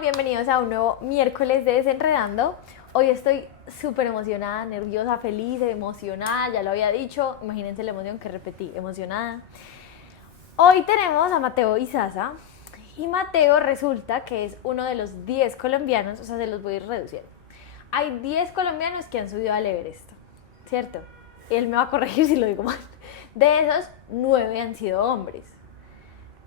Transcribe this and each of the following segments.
bienvenidos a un nuevo miércoles de Desenredando. Hoy estoy súper emocionada, nerviosa, feliz, emocionada, ya lo había dicho, imagínense la emoción que repetí, emocionada. Hoy tenemos a Mateo Izaza y Mateo resulta que es uno de los 10 colombianos, o sea, se los voy a ir reduciendo. Hay 10 colombianos que han subido al Everest, ¿cierto? Él me va a corregir si lo digo mal. De esos, 9 han sido hombres.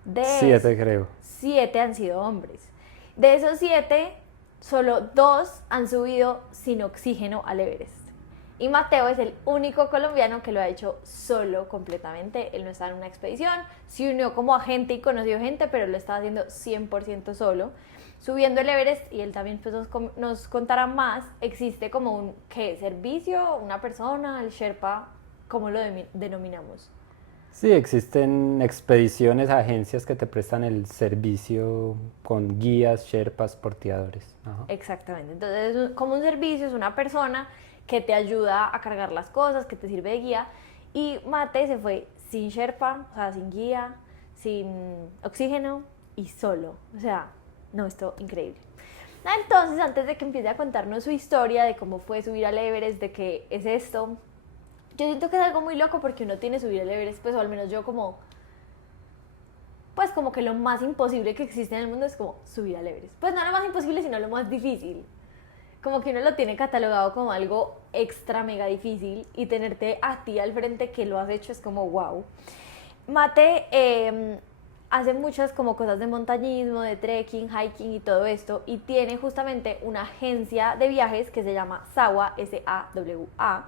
De esos, 7 creo. 7 han sido hombres. De esos 7, solo 2 han subido sin oxígeno al Everest. Y Mateo es el único colombiano que lo ha hecho solo completamente. Él no está en una expedición, se unió como agente y conoció gente, pero lo estaba haciendo 100% solo. Subiendo el Everest, y él también pues, nos contará más, existe como un servicio, una persona, el Sherpa, ¿cómo lo denominamos? Sí, existen expediciones, agencias que te prestan el servicio con guías, sherpas, porteadores. Ajá. Exactamente, entonces como un servicio es una persona que te ayuda a cargar las cosas, que te sirve de guía, y Mate se fue sin Sherpa, o sea, sin guía, sin oxígeno y solo, o sea, no, esto increíble. Entonces, antes de que empiece a contarnos su historia de cómo fue subir al Everest, de qué es esto, yo siento que es algo muy loco porque uno tiene subir al Everest, pues o al menos yo como, pues como que lo más imposible que existe en el mundo es como subir al Everest. Pues no lo más imposible, sino lo más difícil. Como que uno lo tiene catalogado como algo extra mega difícil y tenerte a ti al frente que lo has hecho es como wow. Mate hace muchas como cosas de montañismo, de trekking, hiking y todo esto, y tiene justamente una agencia de viajes que se llama SAWA, S-A-W-A.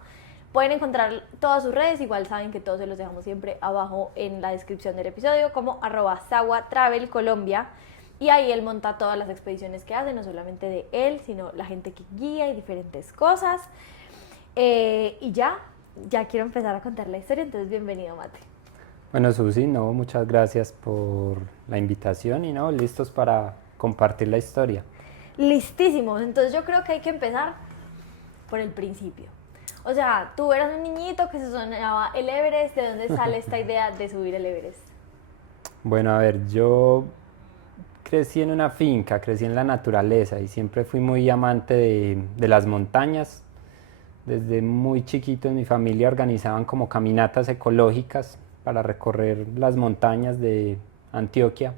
Pueden encontrar todas sus redes, igual saben que todos se los dejamos siempre abajo en la descripción del episodio, como @SAWA Travel Colombia. Y ahí él monta todas las expediciones que hace, no solamente de él, sino la gente que guía y diferentes cosas. Y ya quiero empezar a contar la historia, entonces bienvenido, Mate. Bueno, Susi, no, muchas gracias por la invitación y no, listos para compartir la historia. Listísimos, entonces yo creo que hay que empezar por el principio. O sea, tú eras un niñito que se soñaba el Everest, ¿de dónde sale esta idea de subir el Everest? Bueno, a ver, yo crecí en una finca, crecí en la naturaleza y siempre fui muy amante de las montañas. Desde muy chiquito en mi familia organizaban como caminatas ecológicas para recorrer las montañas de Antioquia.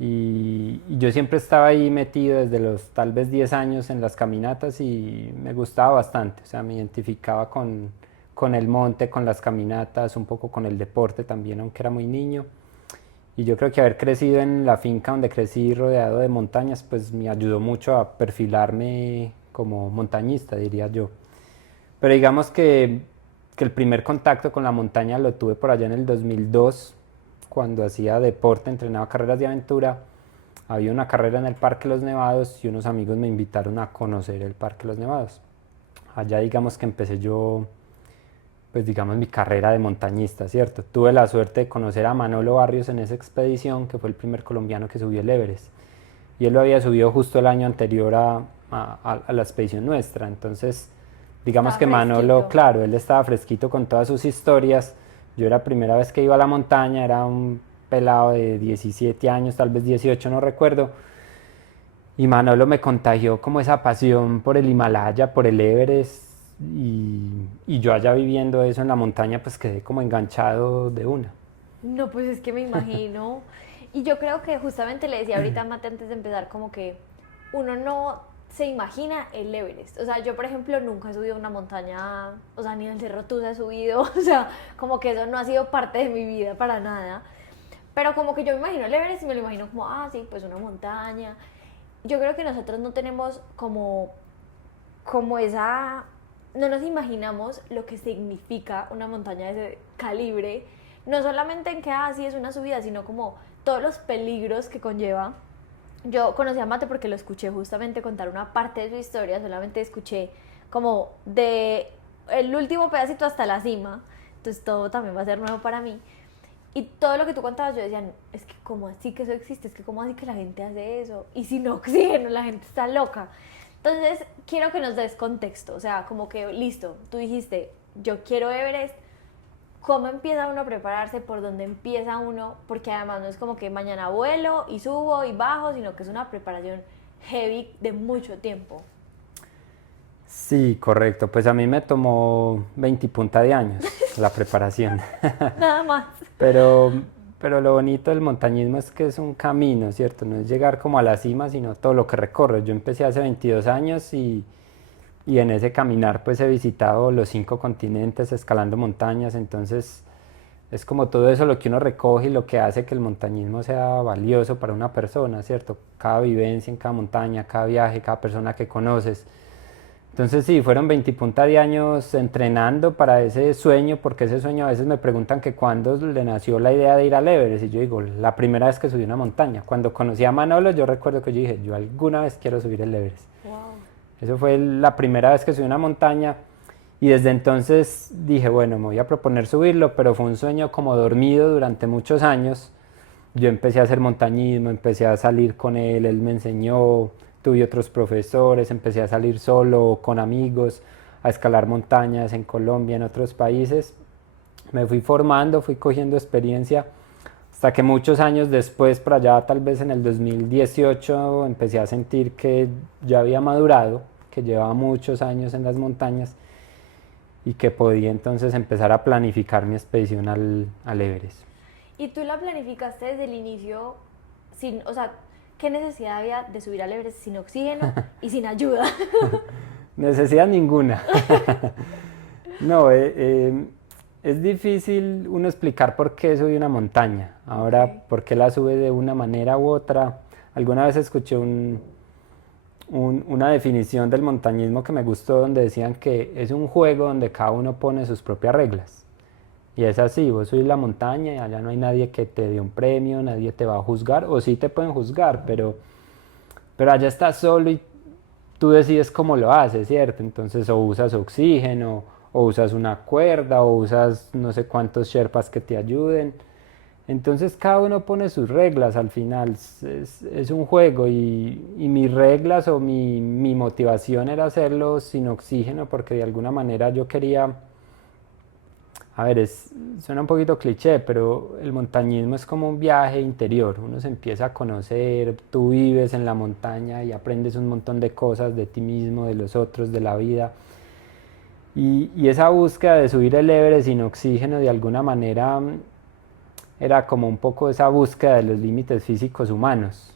Y yo siempre estaba ahí metido desde los tal vez 10 años en las caminatas y me gustaba bastante. O sea, me identificaba con el monte, con las caminatas, un poco con el deporte también, aunque era muy niño. Y yo creo que haber crecido en la finca donde crecí rodeado de montañas, pues me ayudó mucho a perfilarme como montañista, diría yo. Pero digamos que el primer contacto con la montaña lo tuve por allá en el 2002, cuando hacía deporte, entrenaba carreras de aventura. Había una carrera en el Parque Los Nevados y unos amigos me invitaron a conocer el Parque Los Nevados. Allá digamos que empecé yo, pues digamos mi carrera de montañista, ¿cierto? Tuve la suerte de conocer a Manolo Barrios en esa expedición, que fue el primer colombiano que subió el Everest. Y él lo había subido justo el año anterior a la expedición nuestra. Entonces, digamos Estaba que Manolo, fresquito. claro, él estaba fresquito con todas sus historias. Yo era la primera vez que iba a la montaña, era un pelado de 17 años, tal vez 18, no recuerdo. Y Manolo me contagió como esa pasión por el Himalaya, por el Everest. Y yo allá viviendo eso en la montaña, pues quedé como enganchado de una. No, pues es que me imagino. Y yo creo que justamente le decía ahorita a Mate antes de empezar, como que uno no se imagina el Everest. O sea, yo por ejemplo nunca he subido una montaña, o sea, ni el Cerro Tusa he subido, o sea, como que eso no ha sido parte de mi vida para nada. Pero como que yo me imagino el Everest y me lo imagino como, ah, sí, pues una montaña. Yo creo que nosotros no tenemos como esa, no nos imaginamos lo que significa una montaña de ese calibre, no solamente en que así es una subida, sino como todos los peligros que conlleva. Yo conocí a Mate porque lo escuché justamente contar una parte de su historia, solamente escuché como de el último pedacito hasta la cima, entonces todo también va a ser nuevo para mí. Y todo lo que tú contabas, yo decía, es que cómo así que eso existe, es que cómo así que la gente hace eso, y sin oxígeno la gente está loca. Entonces, quiero que nos des contexto, o sea, como que, listo, tú dijiste, yo quiero Everest, ¿cómo empieza uno a prepararse? ¿Por dónde empieza uno? Porque además no es como que mañana vuelo y subo y bajo, sino que es una preparación heavy de mucho tiempo. Sí, correcto. Pues a mí me tomó 20 y punta de años la preparación. Nada más. Pero, pero lo bonito del montañismo es que es un camino, ¿cierto? No es llegar como a la cima, sino todo lo que recorre. Yo empecé hace 22 años y en ese caminar pues he visitado los 5 continentes escalando montañas, entonces es como todo eso lo que uno recoge y lo que hace que el montañismo sea valioso para una persona, ¿cierto? Cada vivencia en cada montaña, cada viaje, cada persona que conoces. Entonces sí, fueron 20 y punta de años entrenando para ese sueño, porque ese sueño a veces me preguntan que cuándo le nació la idea de ir al Everest, y yo digo, la primera vez que subí una montaña. Cuando conocí a Manolo, yo recuerdo que yo dije, yo alguna vez quiero subir el Everest. Wow. Eso fue la primera vez que subí una montaña, y desde entonces dije, bueno, me voy a proponer subirlo, pero fue un sueño como dormido durante muchos años. Yo empecé a hacer montañismo, empecé a salir con él me enseñó, tuve otros profesores, empecé a salir solo, con amigos, a escalar montañas en Colombia, en otros países. Me fui formando, fui cogiendo experiencia, hasta que muchos años después, por allá tal vez en el 2018, empecé a sentir que ya había madurado, que llevaba muchos años en las montañas y que podía entonces empezar a planificar mi expedición al Everest. ¿Y tú la planificaste desde el inicio sin, o sea, qué necesidad había de subir al Everest sin oxígeno y sin ayuda? Necesidad ninguna. No, es difícil uno explicar por qué sube una montaña. Ahora, Ok. por qué la sube de una manera u otra. Alguna vez escuché una definición del montañismo que me gustó, donde decían que es un juego donde cada uno pone sus propias reglas. Y es así, vos subís la montaña y allá no hay nadie que te dé un premio, nadie te va a juzgar, o sí te pueden juzgar, pero allá estás solo y tú decides cómo lo haces, ¿cierto? Entonces o usas oxígeno, o usas una cuerda, o usas no sé cuántos sherpas que te ayuden. Entonces cada uno pone sus reglas al final, es un juego y mis reglas o mi motivación era hacerlo sin oxígeno porque de alguna manera yo quería, a ver, suena un poquito cliché, pero el montañismo es como un viaje interior, uno se empieza a conocer, tú vives en la montaña y aprendes un montón de cosas de ti mismo, de los otros, de la vida. Y esa búsqueda de subir el Everest sin oxígeno de alguna manera era como un poco esa búsqueda de los límites físicos humanos,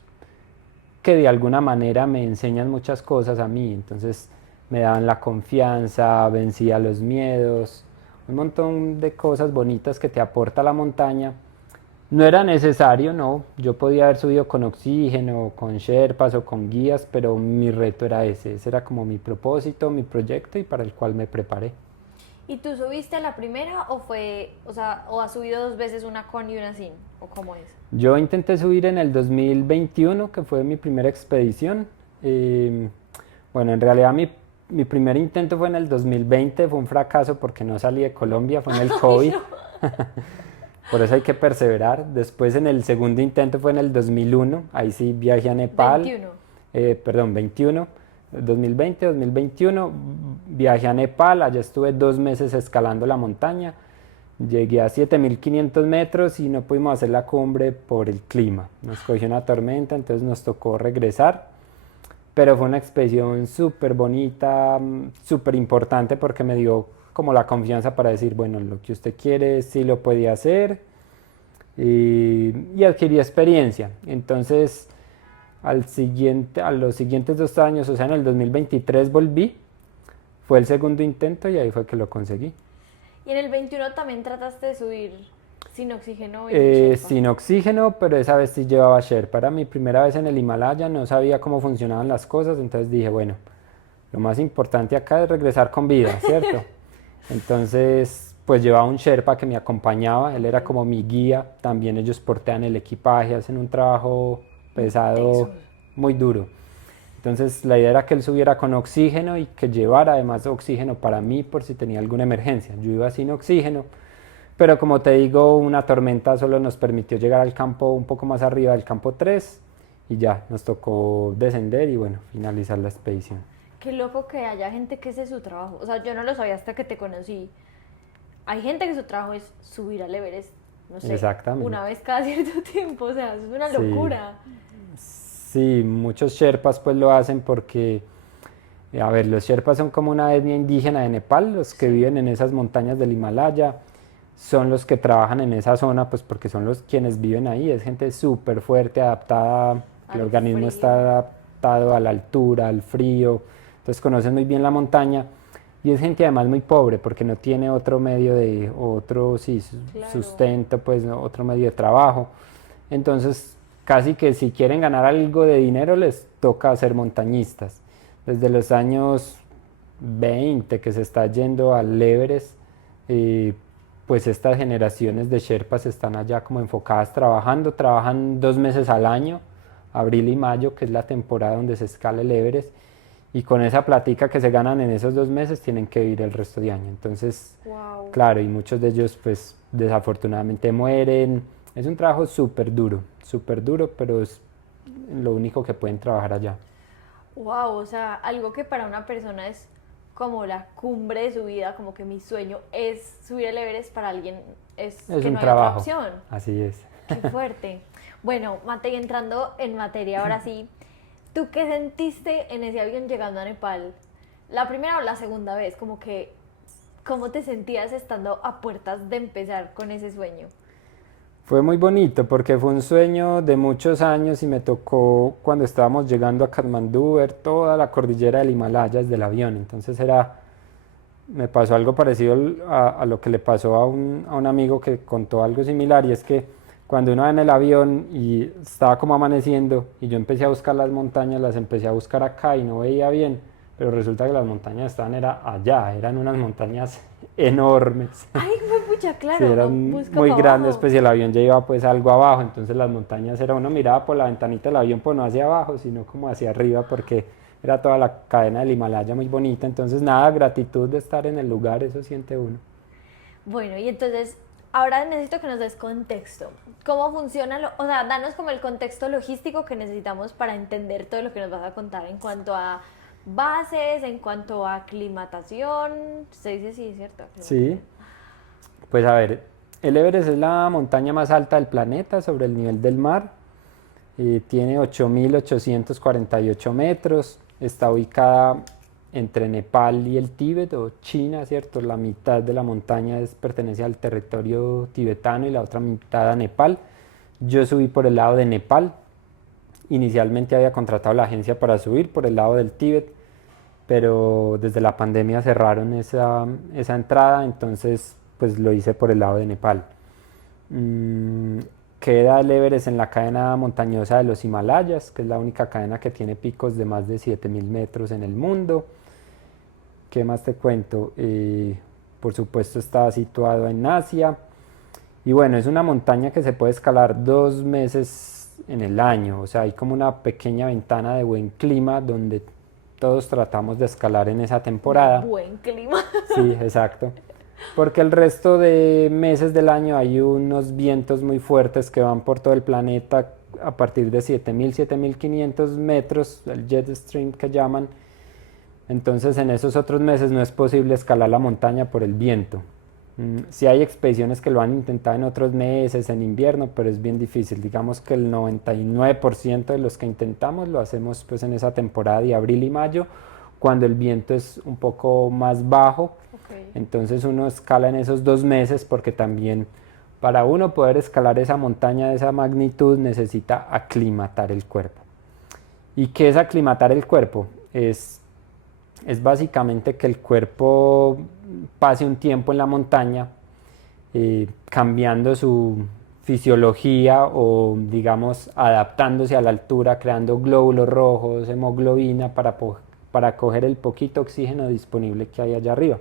que de alguna manera me enseñan muchas cosas a mí, entonces me daban la confianza, vencía los miedos, un montón de cosas bonitas que te aporta la montaña. No era necesario, no, yo podía haber subido con oxígeno, con sherpas o con guías, pero mi reto era ese era como mi propósito, mi proyecto y para el cual me preparé. ¿Y tú subiste a la primera o fue, o sea, o has subido dos veces una con y una sin? ¿O cómo es? Yo intenté subir en el 2021, que fue mi primera expedición. Eh, bueno, en realidad mi primer intento fue en el 2020, fue un fracaso porque no salí de Colombia, fue en el Ay, COVID, no. por eso hay que perseverar. Después en el segundo intento fue en el 2001, ahí sí viajé a Nepal, 21. perdón, 21, 2020, 2021, viajé a Nepal, allá estuve 2 meses escalando la montaña. Llegué a 7500 metros y no pudimos hacer la cumbre por el clima. Nos cogió una tormenta, entonces nos tocó regresar. Pero fue una expedición súper bonita, súper importante porque me dio como la confianza para decir, bueno, lo que usted quiere sí lo puede hacer y adquirí experiencia. Entonces, a los siguientes 2 años, o sea, en el 2023 volví, fue el segundo intento y ahí fue que lo conseguí. Y en el 21 también trataste de subir sin oxígeno y sin Sherpa. Sin oxígeno, pero esa vez sí llevaba Sherpa. Era mi primera vez en el Himalaya, no sabía cómo funcionaban las cosas, entonces dije, bueno, lo más importante acá es regresar con vida, ¿cierto? Entonces, pues llevaba un Sherpa que me acompañaba, él era como mi guía, también ellos portean el equipaje, hacen un trabajo pesado, Intensos. muy duro. Entonces la idea era que él subiera con oxígeno y que llevara además oxígeno para mí por si tenía alguna emergencia. Yo iba sin oxígeno, pero como te digo, una tormenta solo nos permitió llegar al campo un poco más arriba del campo 3 y ya, nos tocó descender y bueno, finalizar la expedición. Qué loco que haya gente que ese es su trabajo. O sea, yo no lo sabía hasta que te conocí. Hay gente que su trabajo es subir al Everest, no sé, Exactamente. una vez cada cierto tiempo. O sea, es una Sí. locura. Sí, muchos Sherpas pues lo hacen porque, a ver, los Sherpas son como una etnia indígena de Nepal, los que Sí, viven en esas montañas del Himalaya, son los que trabajan en esa zona, pues porque son los quienes viven ahí, es gente súper fuerte, adaptada, el al organismo está frío, adaptado a la altura, al frío, entonces conocen muy bien la montaña y es gente además muy pobre porque no tiene otro medio de, otro sí, claro. sustento, pues no, otro medio de trabajo. Entonces, casi que si quieren ganar algo de dinero les toca ser montañistas. Desde los años 20 que se está yendo al Everest, eh, pues estas generaciones de Sherpas están allá como enfocadas trabajando, trabajan 2 meses al año, abril y mayo, que es la temporada donde se escala el Everest, y con esa platica que se ganan en esos 2 meses tienen que vivir el resto de año. Entonces, Wow. claro, y muchos de ellos pues desafortunadamente mueren. Es un trabajo súper duro, pero es lo único que pueden trabajar allá. Wow, o sea, algo que para una persona es como la cumbre de su vida, como que mi sueño es subir el Everest, para alguien es Es que un no hay otra trabajo, opción. así es. Qué fuerte. Bueno, Mate, y entrando en materia ahora sí, ¿tú qué sentiste en ese avión llegando a Nepal? ¿La primera o la segunda vez? Como que, ¿cómo te sentías estando a puertas de empezar con ese sueño? Fue muy bonito porque fue un sueño de muchos años y me tocó cuando estábamos llegando a Katmandú ver toda la cordillera del Himalaya desde el avión. Entonces me pasó algo parecido a lo que le pasó a un amigo que contó algo similar y es que cuando uno va en el avión y estaba como amaneciendo y yo empecé a buscar las montañas, las empecé a buscar acá y no veía bien, pero resulta que las montañas estaban era allá, eran unas montañas enormes. Ay, fue pucha, Sí, claro, uno eran busca muy para grandes, abajo. pues y el avión ya iba pues algo abajo, entonces las montañas era uno miraba por la ventanita del avión, pues no hacia abajo, sino como hacia arriba, porque era toda la cadena del Himalaya muy bonita, entonces nada, gratitud de estar en el lugar, eso siente uno. Bueno, y entonces, ahora necesito que nos des contexto. ¿Cómo funciona? O sea, danos como el contexto logístico que necesitamos para entender todo lo que nos vas a contar en cuanto a bases, en cuanto a aclimatación. Se dice así, ¿cierto? Sí, Aclimatación. pues a ver, el Everest es la montaña más alta del planeta sobre el nivel del mar. Tiene 8.848 metros, está ubicada entre Nepal y el Tíbet o China, ¿cierto? La mitad de la montaña pertenece al territorio tibetano y la otra mitad a Nepal. Yo subí por el lado de Nepal. Inicialmente había contratado la agencia para subir por el lado del Tíbet, pero desde la pandemia cerraron esa entrada, entonces pues lo hice por el lado de Nepal. Mm, Queda el Everest en la cadena montañosa de los Himalayas, que es la única cadena que tiene picos de más de 7.000 metros en el mundo. ¿Qué más te cuento? Por supuesto está situado en Asia. Y bueno, es una montaña que se puede escalar 2 meses en el año. O sea, hay como una pequeña ventana de buen clima donde todos tratamos de escalar en esa De temporada. buen clima. Sí, exacto. Porque el resto de meses del año hay unos vientos muy fuertes que van por todo el planeta a partir de 7.000, 7.500 metros, el jet stream que llaman. Entonces en esos otros meses no es posible escalar la montaña por el viento. Sí hay expediciones que lo han intentado en otros meses, en invierno, pero es bien difícil. Digamos que el 99% de los que intentamos lo hacemos pues en esa temporada de abril y mayo, cuando el viento es un poco más bajo. Ok. Entonces uno escala en esos 2 meses porque también para uno poder escalar esa montaña de esa magnitud necesita aclimatar el cuerpo. ¿Y qué es aclimatar el cuerpo? Es básicamente que el cuerpo pase un tiempo en la montaña cambiando su fisiología o digamos adaptándose a la altura, creando glóbulos rojos, hemoglobina para coger el poquito oxígeno disponible que hay allá arriba.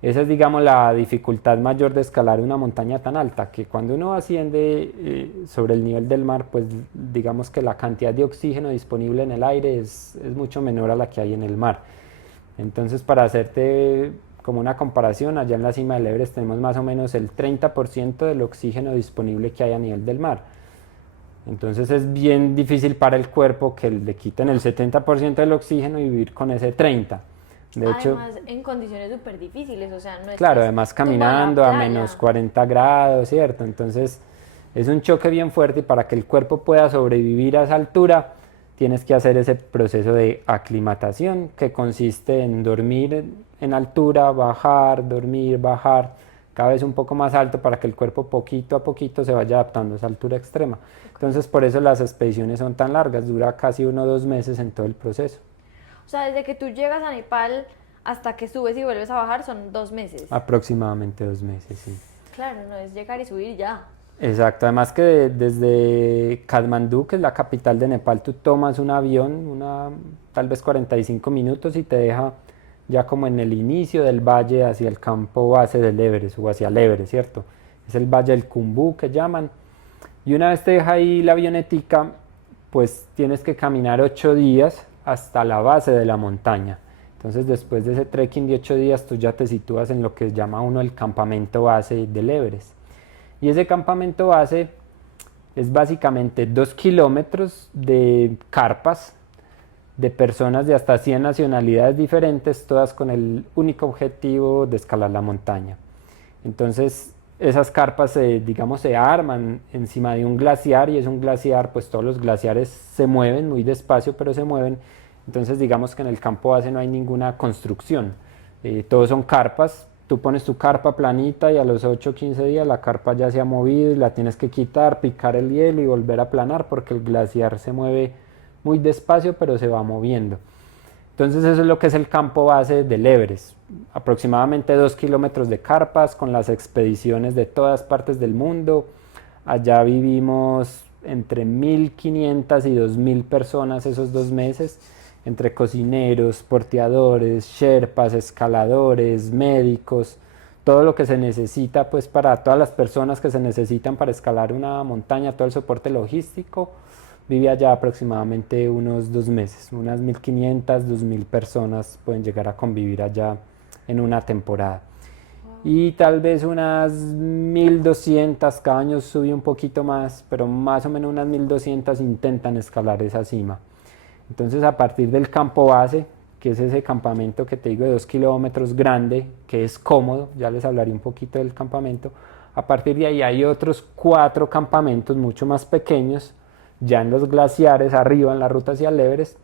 Esa es, digamos, la dificultad mayor de escalar una montaña tan alta, que cuando uno asciende sobre el nivel del mar, pues digamos que la cantidad de oxígeno disponible en el aire es mucho menor a la que hay en el mar. Entonces, para hacerte como una comparación, allá en la cima del Everest tenemos más o menos el 30% del oxígeno disponible que hay a nivel del mar. Entonces es bien difícil para el cuerpo que le quiten el 70% del oxígeno y vivir con ese 30%. De hecho, Además, en condiciones súper difíciles, o sea, no claro, estás además tumbado en la caminando a menos playa. 40 grados, ¿cierto? Entonces es un choque bien fuerte y para que el cuerpo pueda sobrevivir a esa altura, tienes que hacer ese proceso de aclimatación que consiste en dormir en altura, bajar, dormir, bajar, cada vez un poco más alto para que el cuerpo poquito a poquito se vaya adaptando a esa altura extrema. Entonces por eso las expediciones son tan largas, dura casi 1 o 2 meses en todo el proceso. O sea, desde que tú llegas a Nepal hasta que subes y vuelves a bajar son 2 meses. Aproximadamente 2 meses, sí. Claro, no es llegar y subir y ya. Exacto, además que desde Katmandú, que es la capital de Nepal, tú tomas un avión, tal vez 45 minutos y te deja ya como en el inicio del valle hacia el campo base del Everest o hacia el Everest, ¿cierto? Es el valle del Khumbu que llaman. Y una vez te deja ahí la avionetica, pues tienes que caminar 8 días hasta la base de la montaña. Entonces después de ese trekking de 8 días tú ya te sitúas en lo que llama uno el campamento base del Everest. Y ese campamento base es básicamente 2 kilómetros de carpas de personas de hasta 100 nacionalidades diferentes, todas con el único objetivo de escalar la montaña. Entonces esas carpas digamos, se arman encima de un glaciar, y es un glaciar, pues todos los glaciares se mueven muy despacio, pero se mueven. Entonces digamos que en el campo base no hay ninguna construcción, todos son carpas. Tú pones tu carpa planita y a los 8 o 15 días la carpa ya se ha movido y la tienes que quitar, picar el hielo y volver a planar, porque el glaciar se mueve muy despacio pero se va moviendo. Entonces eso es lo que es el campo base del Everest, aproximadamente 2 kilómetros de carpas con las expediciones de todas partes del mundo. Allá vivimos entre 1.500 y 2.000 personas esos 2 meses, entre cocineros, porteadores, sherpas, escaladores, médicos, todo lo que se necesita pues para todas las personas que se necesitan para escalar una montaña, todo el soporte logístico. Vive allá aproximadamente unos 2 meses, unas 1.500, 2.000 personas pueden llegar a convivir allá en una temporada. Y tal vez unas 1.200, cada año sube un poquito más, pero más o menos unas 1.200 intentan escalar esa cima. Entonces a partir del campo base, que es ese campamento que te digo de 2 kilómetros grande, que es cómodo, ya les hablaré un poquito del campamento, a partir de ahí hay otros 4 campamentos mucho más pequeños, ya en los glaciares arriba en la ruta hacia el Everest,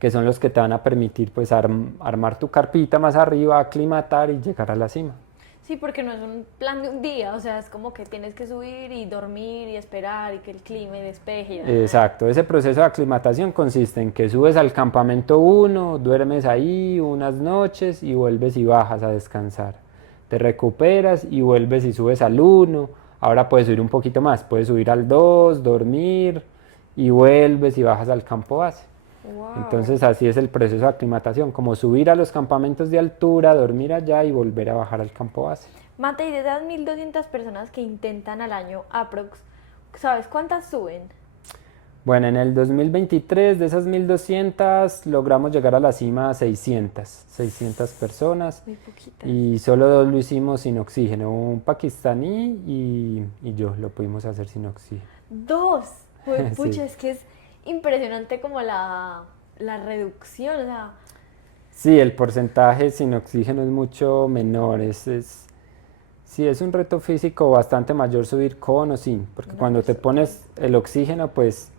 que son los que te van a permitir pues armar tu carpita más arriba, aclimatar y llegar a la cima. Sí, porque no es un plan de un día, o sea, es como que tienes que subir y dormir y esperar y que el clima despeje. Exacto, ese proceso de aclimatación consiste en que subes al campamento 1, duermes ahí unas noches y vuelves y bajas a descansar. Te recuperas y vuelves y subes al 1, ahora puedes subir un poquito más, puedes subir al 2, dormir y vuelves y bajas al campo base. Wow. Entonces así es el proceso de aclimatación, como subir a los campamentos de altura, dormir allá y volver a bajar al campo base. Mate, y de esas 1.200 personas que intentan al año aprox, ¿sabes cuántas suben? Bueno, en el 2023 de esas 1.200 logramos llegar a la cima a 600 personas. Muy poquitas. Y solo 2 lo hicimos sin oxígeno, un pakistaní y yo lo pudimos hacer sin oxígeno. 2, pues, pucha, Sí. es que es impresionante como la reducción, o sea, Sí, el porcentaje sin oxígeno es mucho menor, sí, es un reto físico bastante mayor subir con o sin, porque No, cuando pues, te pones el oxígeno, pues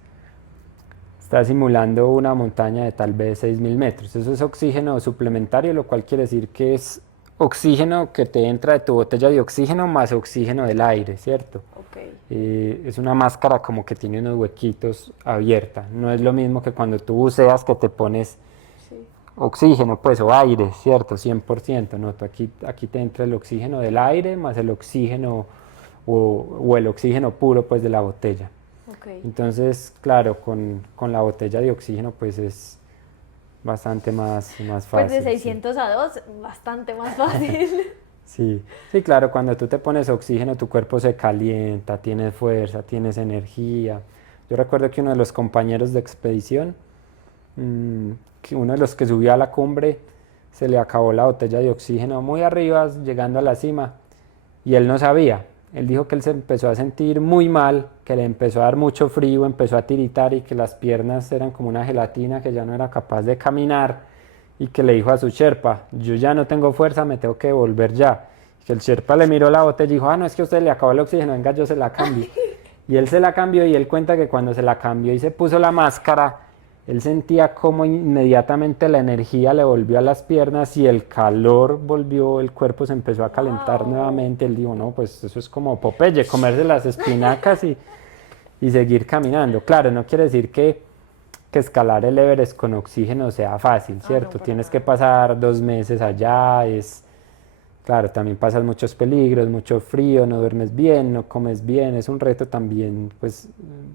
estás simulando una montaña de tal vez 6.000 metros. Eso es oxígeno suplementario, lo cual quiere decir que es oxígeno que te entra de tu botella de oxígeno más oxígeno del aire, ¿cierto? ok. Es una máscara como que tiene unos huequitos abierta. No es lo mismo que cuando tú buceas que te pones Sí. oxígeno, pues, o aire, ¿cierto? 100%, ¿no? Aquí te entra el oxígeno del aire más el oxígeno o el oxígeno puro, pues, de la botella. Okay. Entonces, claro, con la botella de oxígeno, pues, es bastante más fácil. Pues de sí. 600 a 2, bastante más fácil. Sí, sí, claro, cuando tú te pones oxígeno, tu cuerpo se calienta, tienes fuerza, tienes energía. Yo recuerdo que uno de los compañeros de expedición, que uno de los que subió a la cumbre, se le acabó la botella de oxígeno muy arriba, llegando a la cima, y él no sabía. Él dijo que él se empezó a sentir muy mal, que le empezó a dar mucho frío, empezó a tiritar y que las piernas eran como una gelatina, que ya no era capaz de caminar. Y que le dijo a su sherpa, yo ya no tengo fuerza, me tengo que volver ya. Y que el sherpa le miró la botella y dijo, no, es que a usted le acabó el oxígeno, venga, yo se la cambio. Y él se la cambió y él cuenta que cuando se la cambió y se puso la máscara, él sentía como inmediatamente la energía le volvió a las piernas y el calor volvió, el cuerpo se empezó a calentar Wow. nuevamente. Él dijo, no, pues eso es como Popeye, comerse las espinacas y seguir caminando. Claro, no quiere decir que escalar el Everest con oxígeno sea fácil, Ah, no, ¿cierto? para Tienes que nada. pasar 2 meses allá, claro, también pasas muchos peligros, mucho frío, no duermes bien, no comes bien, es un reto también, pues,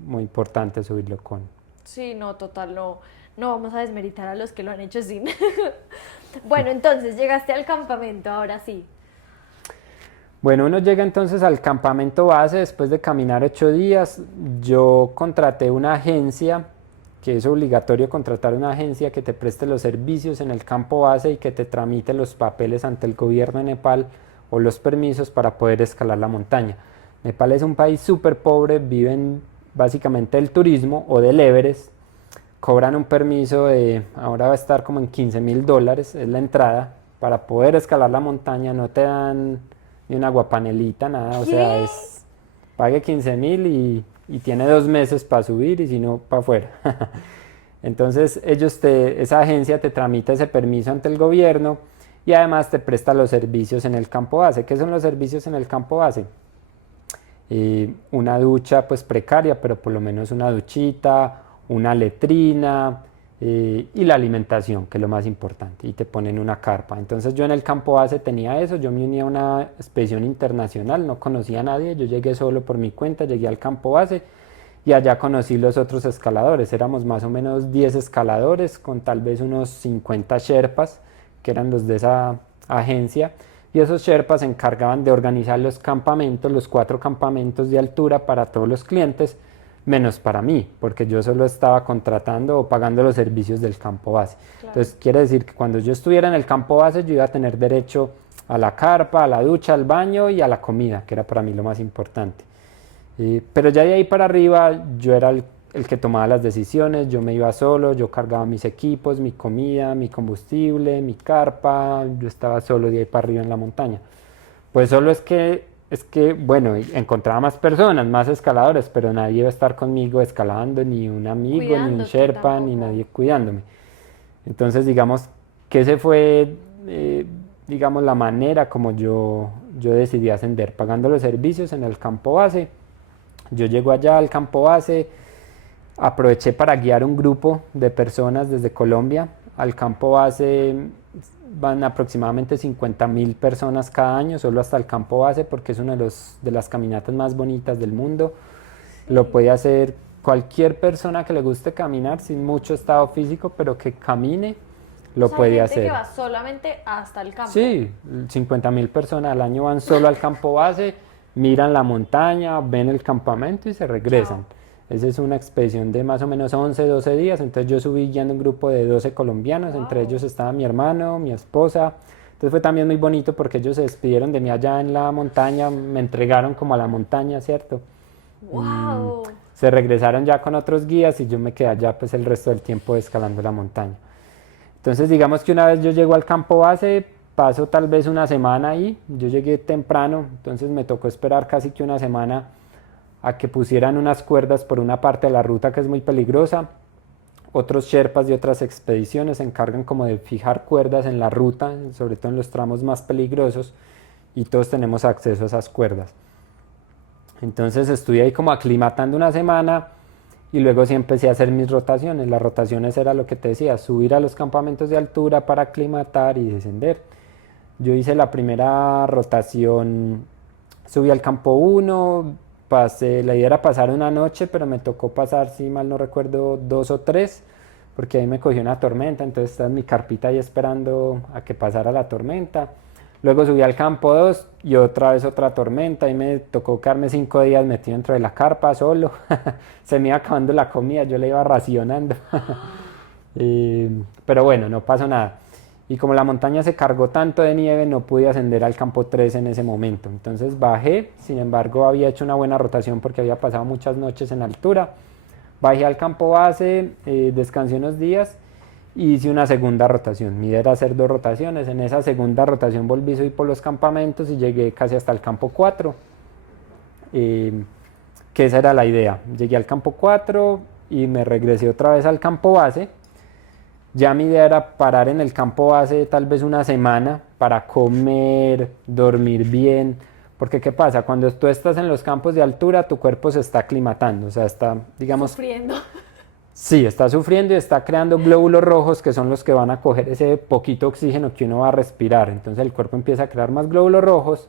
muy importante subirlo con. Sí, no, total, no. No vamos a desmeritar a los que lo han hecho sin. Bueno, entonces llegaste al campamento, ahora sí. Bueno, uno llega entonces al campamento base después de caminar 8 días. Yo contraté una agencia, que es obligatorio contratar una agencia que te preste los servicios en el campo base y que te tramite los papeles ante el gobierno de Nepal o los permisos para poder escalar la montaña. Nepal es un país súper pobre, viven básicamente del turismo o del Everest. Cobran un permiso de, ahora va a estar como en $15,000, es la entrada. Para poder escalar la montaña no te dan ni una guapanelita, nada, o sea, ¿Qué? pague 15,000 y tiene 2 meses para subir y si no, para afuera. Entonces esa agencia te tramita ese permiso ante el gobierno y además te presta los servicios en el campo base. ¿Qué son los servicios en el campo base? Una ducha pues precaria, pero por lo menos una duchita, una letrina y la alimentación, que es lo más importante, y te ponen una carpa. Entonces yo en el campo base tenía eso, yo me uní a una expedición internacional, no conocía a nadie, yo llegué solo por mi cuenta, llegué al campo base y allá conocí los otros escaladores, éramos más o menos 10 escaladores con tal vez unos 50 sherpas, que eran los de esa agencia, y esos sherpas se encargaban de organizar los campamentos, los 4 campamentos de altura para todos los clientes, menos para mí, porque yo solo estaba contratando o pagando los servicios del campo base. Claro. Entonces quiere decir que cuando yo estuviera en el campo base yo iba a tener derecho a la carpa, a la ducha, al baño y a la comida, que era para mí lo más importante. Pero ya de ahí para arriba yo era el que tomaba las decisiones, yo me iba solo, yo cargaba mis equipos, mi comida, mi combustible, mi carpa, yo estaba solo de ahí para arriba en la montaña. Pues solo es que, bueno, encontraba más personas, más escaladores, pero nadie iba a estar conmigo escalando, ni un amigo, ni un Cuidándote sherpa, ni tampoco. nadie cuidándome. Entonces, digamos que ese fue, digamos, la manera como yo decidí ascender, pagando los servicios en el campo base. Yo llego allá al campo base, aproveché para guiar un grupo de personas desde Colombia. Al campo base van aproximadamente 50,000 personas cada año, solo hasta el campo base, porque es una de las caminatas más bonitas del mundo. Lo Sí. puede hacer cualquier persona que le guste caminar sin mucho estado físico, pero que camine, O lo sea, hay puede gente que hacer. va solamente hasta el campo. Sí, 50,000 personas al año van solo al campo base, miran la montaña, ven el campamento y se regresan. Chao. Esa es una expedición de más o menos 11, 12 días. Entonces yo subí guiando un grupo de 12 colombianos, entre Wow. ellos estaba mi hermano, mi esposa. Entonces fue también muy bonito porque ellos se despidieron de mí allá en la montaña, me entregaron como a la montaña, ¿cierto? Y Wow. se regresaron ya con otros guías y yo me quedé allá pues el resto del tiempo escalando la montaña. Entonces digamos que una vez yo llego al campo base, paso tal vez una semana ahí, yo llegué temprano, entonces me tocó esperar casi que una semana a que pusieran unas cuerdas por una parte de la ruta que es muy peligrosa. Otros sherpas de otras expediciones se encargan como de fijar cuerdas en la ruta, sobre todo en los tramos más peligrosos, y todos tenemos acceso a esas cuerdas. Entonces estuve ahí como aclimatando una semana y luego sí empecé a hacer mis rotaciones. Las rotaciones era lo que te decía, subir a los campamentos de altura para aclimatar y descender. Yo hice la primera rotación, subí al campo 1, pasé, la idea era pasar una noche, pero me tocó pasar, si mal no recuerdo, 2 o 3, porque ahí me cogió una tormenta, entonces estaba en mi carpita ahí esperando a que pasara la tormenta. Luego subí al campo 2 y otra vez otra tormenta y me tocó quedarme 5 días metido dentro de la carpa solo. Se me iba acabando la comida, yo la iba racionando. Pero bueno, no pasó nada. Y como la montaña se cargó tanto de nieve, no pude ascender al campo 3 en ese momento. Entonces bajé, sin embargo había hecho una buena rotación porque había pasado muchas noches en altura. Bajé al campo base, descansé unos días y hice una segunda rotación. Mi idea era hacer 2 rotaciones. En esa segunda rotación volví a subir por los campamentos y llegué casi hasta el campo 4, que esa era la idea. Llegué al campo 4, y me regresé otra vez al campo base. Ya mi idea era parar en el campo base tal vez una semana para comer, dormir bien, porque ¿qué pasa? Cuando tú estás en los campos de altura, tu cuerpo se está aclimatando, o sea, está, digamos, Sufriendo. sí, está sufriendo y está creando glóbulos rojos que son los que van a coger ese poquito oxígeno que uno va a respirar. Entonces el cuerpo empieza a crear más glóbulos rojos,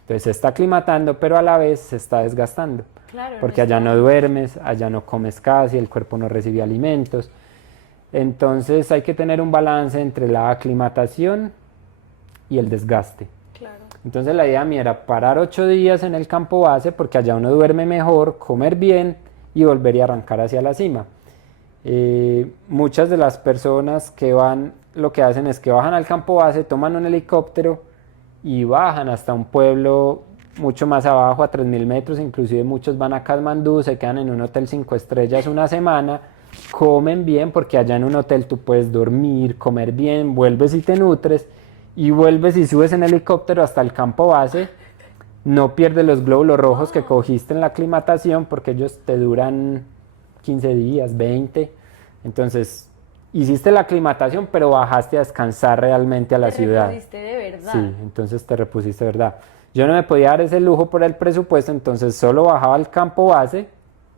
entonces se está aclimatando, pero a la vez se está desgastando. Claro, Porque allá no duermes, allá no comes casi, el cuerpo no recibe alimentos. Entonces hay que tener un balance entre la aclimatación y el desgaste. Claro. Entonces la idea mía era parar 8 días en el campo base porque allá uno duerme mejor, comer bien y volver y arrancar hacia la cima. Muchas de las personas que van, lo que hacen es que bajan al campo base, toman un helicóptero y bajan hasta un pueblo mucho más abajo, a 3000 metros, inclusive muchos van a Katmandú, se quedan en un hotel 5 estrellas una semana, comen bien porque allá en un hotel tú puedes dormir, comer bien, vuelves y te nutres y vuelves y subes en helicóptero hasta el campo base, no pierdes los glóbulos rojos que cogiste en la aclimatación porque ellos te duran 15 días, 20, entonces hiciste la aclimatación pero bajaste a descansar realmente a la ciudad. Te repusiste de verdad. Sí, entonces te repusiste de verdad. Yo no me podía dar ese lujo por el presupuesto, entonces solo bajaba al campo base,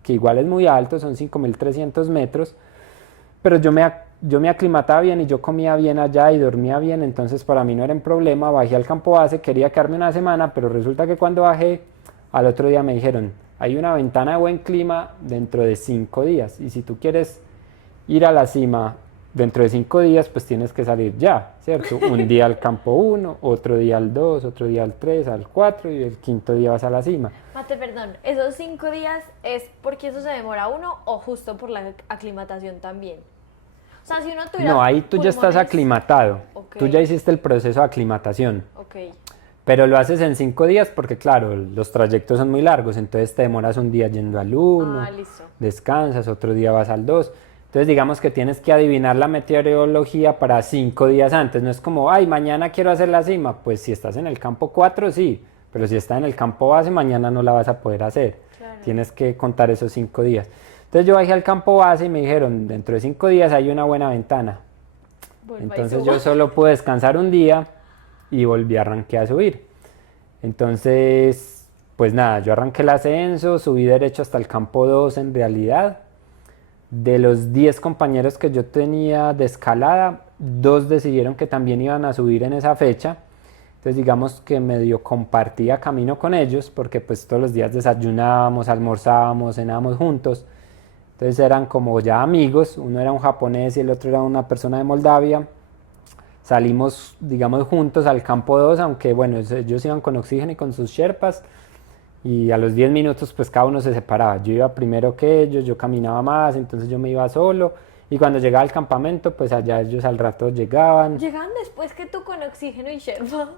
que igual es muy alto, son 5300 metros, pero yo me aclimataba bien y yo comía bien allá y dormía bien, entonces para mí no era un problema. Bajé al campo base, quería quedarme una semana, pero resulta que cuando bajé, al otro día me dijeron, hay una ventana de buen clima dentro de 5 días, y si tú quieres ir a la cima dentro de 5 días, pues tienes que salir ya, ¿cierto? Un día al campo 1, otro día al 2, otro día al 3, al 4 y el quinto día vas a la cima. Mate, perdón, ¿esos 5 días es porque eso se demora uno o justo por la aclimatación también? O sea, si uno tuviera No, ahí tú ya estás pulmones- aclimatado, Ok. tú ya hiciste el proceso de aclimatación, Ok, pero lo haces en 5 días porque claro, los trayectos son muy largos, entonces te demoras un día yendo al 1, listo. descansas, otro día vas al 2. Entonces digamos que tienes que adivinar la meteorología para 5 días antes. No es como, ay, mañana quiero hacer la cima. Pues si estás en el campo 4, sí. Pero si estás en el campo base, mañana no la vas a poder hacer. Claro. Tienes que contar esos 5 días. Entonces yo bajé al campo base y me dijeron, dentro de 5 días hay una buena ventana. Vuelva y Entonces suba. yo solo pude descansar un día y volví a arranqué a subir. Entonces, pues nada, yo arranqué el ascenso, subí derecho hasta el campo 2 en realidad. De los 10 compañeros que yo tenía de escalada, 2 decidieron que también iban a subir en esa fecha. Entonces digamos que medio compartía camino con ellos porque pues todos los días desayunábamos, almorzábamos, cenábamos juntos. Entonces eran como ya amigos, uno era un japonés y el otro era una persona de Moldavia. Salimos, digamos, juntos al campo 2, aunque bueno, ellos iban con oxígeno y con sus sherpas. Y a los 10 minutos pues cada uno se separaba. Yo iba primero que ellos, yo caminaba más, entonces yo me iba solo. Y cuando llegaba al campamento, pues allá ellos al rato llegaban. Llegan después que tú con oxígeno y Sherpa.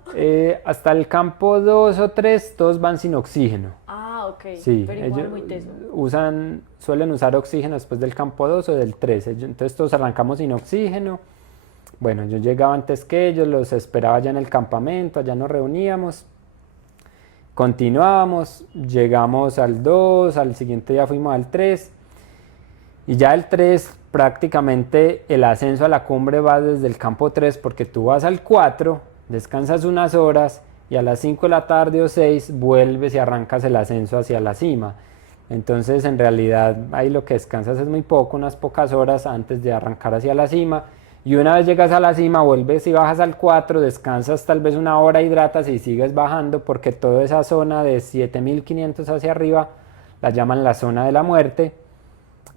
Hasta el campo 2 o 3 todos van sin oxígeno. Ah, ok. Sí, Pero igual ellos muy teso. suelen usar oxígeno después del campo 2 o del 3. Entonces todos arrancamos sin oxígeno. Bueno, yo llegaba antes que ellos, los esperaba ya en el campamento, allá nos reuníamos. Continuábamos, llegamos al 2, al siguiente día fuimos al 3 y ya el 3 prácticamente el ascenso a la cumbre va desde el campo 3 porque tú vas al 4, descansas unas horas y a las 5 de la tarde o 6 vuelves y arrancas el ascenso hacia la cima. Entonces en realidad ahí lo que descansas es muy poco, unas pocas horas antes de arrancar hacia la cima. Y una vez llegas a la cima, vuelves y bajas al 4, descansas tal vez una hora, hidratas y sigues bajando porque toda esa zona de 7500 hacia arriba la llaman la zona de la muerte,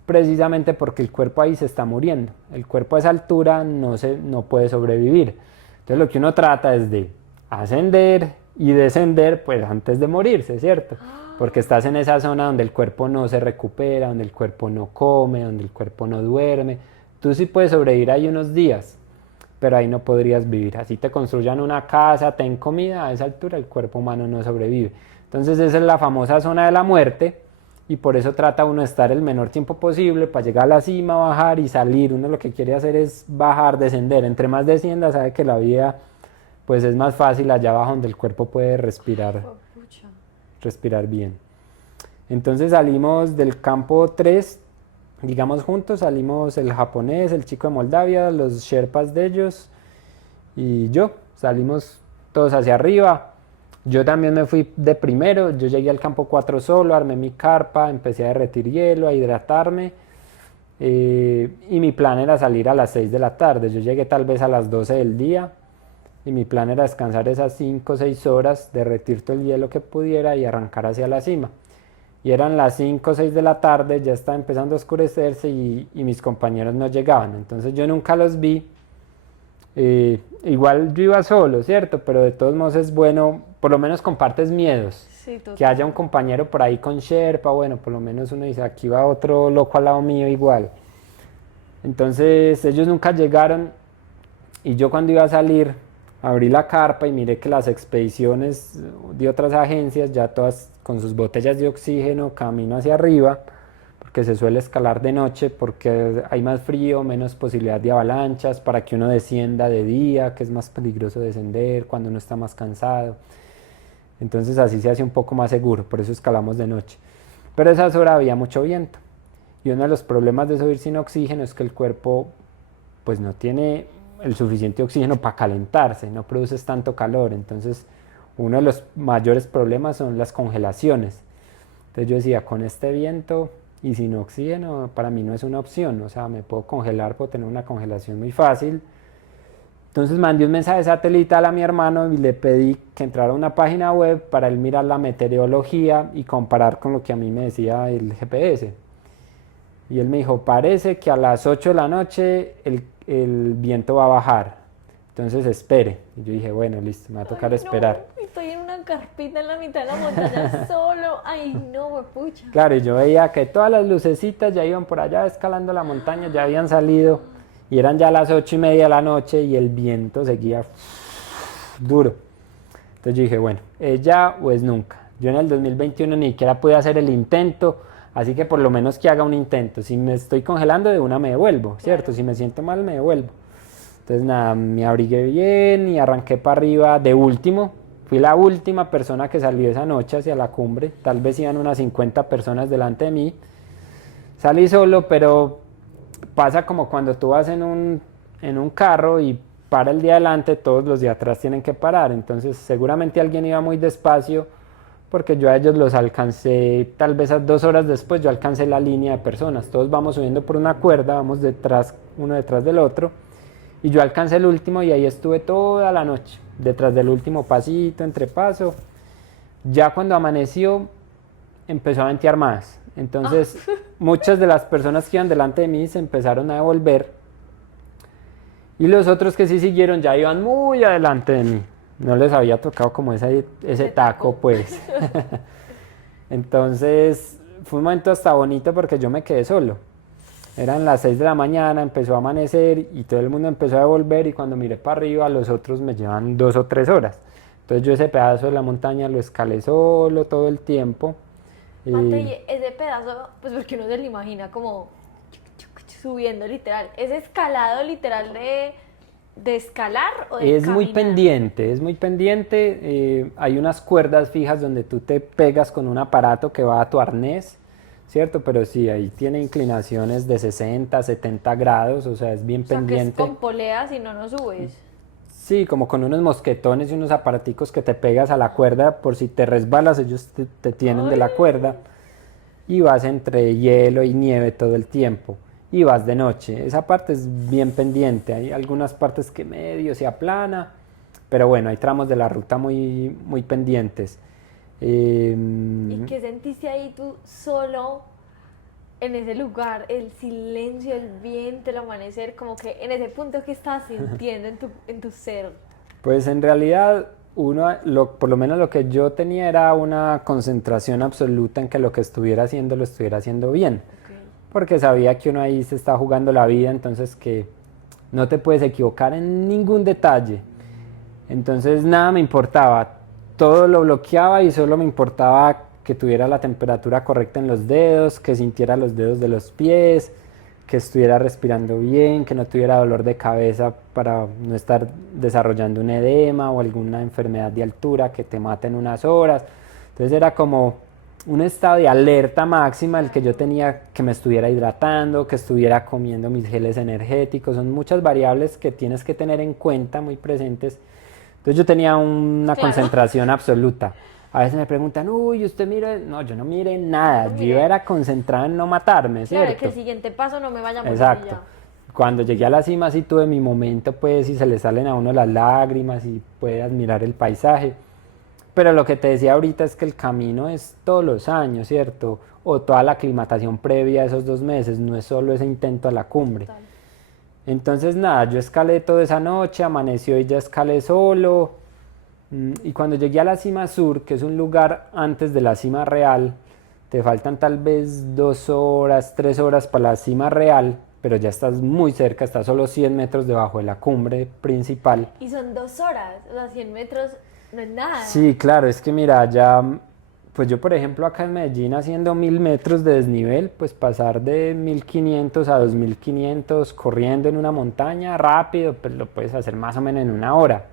precisamente porque el cuerpo ahí se está muriendo. El cuerpo a esa altura no puede sobrevivir. Entonces lo que uno trata es de ascender y descender pues antes de morirse, ¿cierto? Porque estás en esa zona donde el cuerpo no se recupera, donde el cuerpo no come, donde el cuerpo no duerme. Tú sí puedes sobrevivir ahí unos días, pero ahí no podrías vivir. Así te construyan una casa, ten comida, a esa altura el cuerpo humano no sobrevive. Entonces esa es la famosa zona de la muerte y por eso trata uno de estar el menor tiempo posible para llegar a la cima, bajar y salir. Uno lo que quiere hacer es bajar, descender. Entre más descienda sabe que la vida pues es más fácil allá abajo donde el cuerpo puede respirar bien. Entonces salimos del campo 3 digamos juntos, salimos el japonés, el chico de Moldavia, los sherpas de ellos y yo, salimos todos hacia arriba. Yo también me fui de primero, yo llegué al campo 4 solo, armé mi carpa, empecé a derretir hielo, a hidratarme y mi plan era salir a las 6 de la tarde. Yo llegué tal vez a las 12 del día y mi plan era descansar esas 5 o 6 horas, derretir todo el hielo que pudiera y arrancar hacia la cima. Y eran las 5 o 6 de la tarde, ya estaba empezando a oscurecerse y mis compañeros no llegaban. Entonces yo nunca los vi. Igual yo iba solo, ¿cierto? Pero de todos modos es bueno, por lo menos compartes miedos. Sí, total. Que haya un compañero por ahí con Sherpa, bueno, por lo menos uno dice, aquí va otro loco al lado mío igual. Entonces ellos nunca llegaron y yo cuando iba a salir abrí la carpa y miré que las expediciones de otras agencias ya todas con sus botellas de oxígeno camino hacia arriba, porque se suele escalar de noche porque hay más frío, menos posibilidad de avalanchas, para que uno descienda de día, que es más peligroso descender cuando uno está más cansado. Entonces así se hace un poco más seguro, por eso escalamos de noche. Pero a esas horas había mucho viento. Y uno de los problemas de subir sin oxígeno es que el cuerpo pues no tiene el suficiente oxígeno para calentarse, no produces tanto calor. Entonces uno de los mayores problemas son las congelaciones. Entonces yo decía, con este viento y sin oxígeno para mí no es una opción. O sea, me puedo congelar, puedo tener una congelación muy fácil. Entonces mandé un mensaje satelital a mi hermano y le pedí que entrara a una página web para él mirar la meteorología y comparar con lo que a mí me decía el GPS. Y él me dijo, parece que a las 8 de la noche el viento va a bajar, entonces espere. Y yo dije, bueno, listo, me va a tocar esperar. No, estoy en una carpita en la mitad de la montaña solo. Ay, no, pucha. Claro, y yo veía que todas las lucecitas ya iban por allá escalando la montaña, ya habían salido. Y eran ya las 8:30 de la noche y el viento seguía duro. Entonces yo dije, bueno, es ya o es nunca. Yo en el 2021 ni siquiera pude hacer el intento, así que por lo menos que haga un intento. Si me estoy congelando, de una me devuelvo, ¿cierto? Si me siento mal, me devuelvo. Entonces nada, me abrigué bien y arranqué para arriba de último. Fui la última persona que salió esa noche hacia la cumbre. Tal vez iban unas 50 personas delante de mí. Salí solo, pero pasa como cuando tú vas en un carro y para el de adelante, todos los de atrás tienen que parar. Entonces seguramente alguien iba muy despacio porque yo a ellos los alcancé, tal vez a 2 horas después yo alcancé la línea de personas. Todos vamos subiendo por una cuerda, vamos detrás, uno detrás del otro. Y yo alcancé el último y ahí estuve toda la noche, detrás del último pasito, entre paso. Ya cuando amaneció, empezó a ventear más. Entonces, muchas de las personas que iban delante de mí se empezaron a devolver. Y los otros que sí siguieron ya iban muy adelante de mí. No les había tocado como ese taco, pues. Entonces, fue un momento hasta bonito porque yo me quedé solo. Eran las 6 de la mañana, empezó a amanecer y todo el mundo empezó a devolver y cuando miré para arriba los otros me llevan 2 o 3 horas. Entonces yo ese pedazo de la montaña lo escalé solo todo el tiempo. Mate, y ese pedazo, pues porque uno se lo imagina como subiendo literal. ¿Es escalado literal de escalar o de Es caminar? muy pendiente, es muy pendiente. Hay unas cuerdas fijas donde tú te pegas con un aparato que va a tu arnés, ¿cierto? Pero sí, ahí tiene inclinaciones de 60, 70 grados, o sea, es bien pendiente. Que es con poleas y no subes. Sí, como con unos mosquetones y unos aparaticos que te pegas a la cuerda por si te resbalas, ellos te tienen de la cuerda y vas entre hielo y nieve todo el tiempo y vas de noche. Esa parte es bien pendiente, hay algunas partes que medio se aplana, pero bueno, hay tramos de la ruta muy, muy pendientes. ¿Y qué sentiste ahí tú solo en ese lugar? El silencio, el viento, el amanecer, como que en ese punto que estabas sintiendo en tu ser. Pues en realidad por lo menos lo que yo tenía era una concentración absoluta en que lo que estuviera haciendo lo estuviera haciendo bien. Okay. Porque sabía que uno ahí se está jugando la vida, entonces que no te puedes equivocar en ningún detalle. Entonces nada me importaba, todo lo bloqueaba y solo me importaba que tuviera la temperatura correcta en los dedos, que sintiera los dedos de los pies, que estuviera respirando bien, que no tuviera dolor de cabeza para no estar desarrollando un edema o alguna enfermedad de altura que te mate en unas horas. Entonces era como un estado de alerta máxima el que yo tenía que me estuviera hidratando, que estuviera comiendo mis geles energéticos. Son muchas variables que tienes que tener en cuenta, muy presentes. Entonces yo tenía una Claro. concentración absoluta. A veces me preguntan, uy, ¿usted mire? No, yo no mire nada. No Yo mire. era concentrado en no matarme, Claro, ¿cierto? que el siguiente paso no me vaya a morir y Exacto. ya. Cuando llegué a la cima sí tuve mi momento, pues, y se le salen a uno las lágrimas y puede admirar el paisaje. Pero lo que te decía ahorita es que el camino es todos los años, ¿cierto? O toda la aclimatación previa a esos 2 meses, no es solo ese intento a la cumbre. Total. Entonces nada, yo escalé toda esa noche, amaneció y ya escalé solo. Y cuando llegué a la cima sur, que es un lugar antes de la cima real, te faltan tal vez 2 horas, 3 horas para la cima real, pero ya estás muy cerca, estás solo 100 metros debajo de la cumbre principal. Y son 2 horas, o sea, 100 metros no es nada. Sí, claro, es que mira, ya, pues yo por ejemplo acá en Medellín haciendo 1000 metros de desnivel, pues pasar de 1500 a 2500 corriendo en una montaña rápido, pues lo puedes hacer más o menos en 1 hora.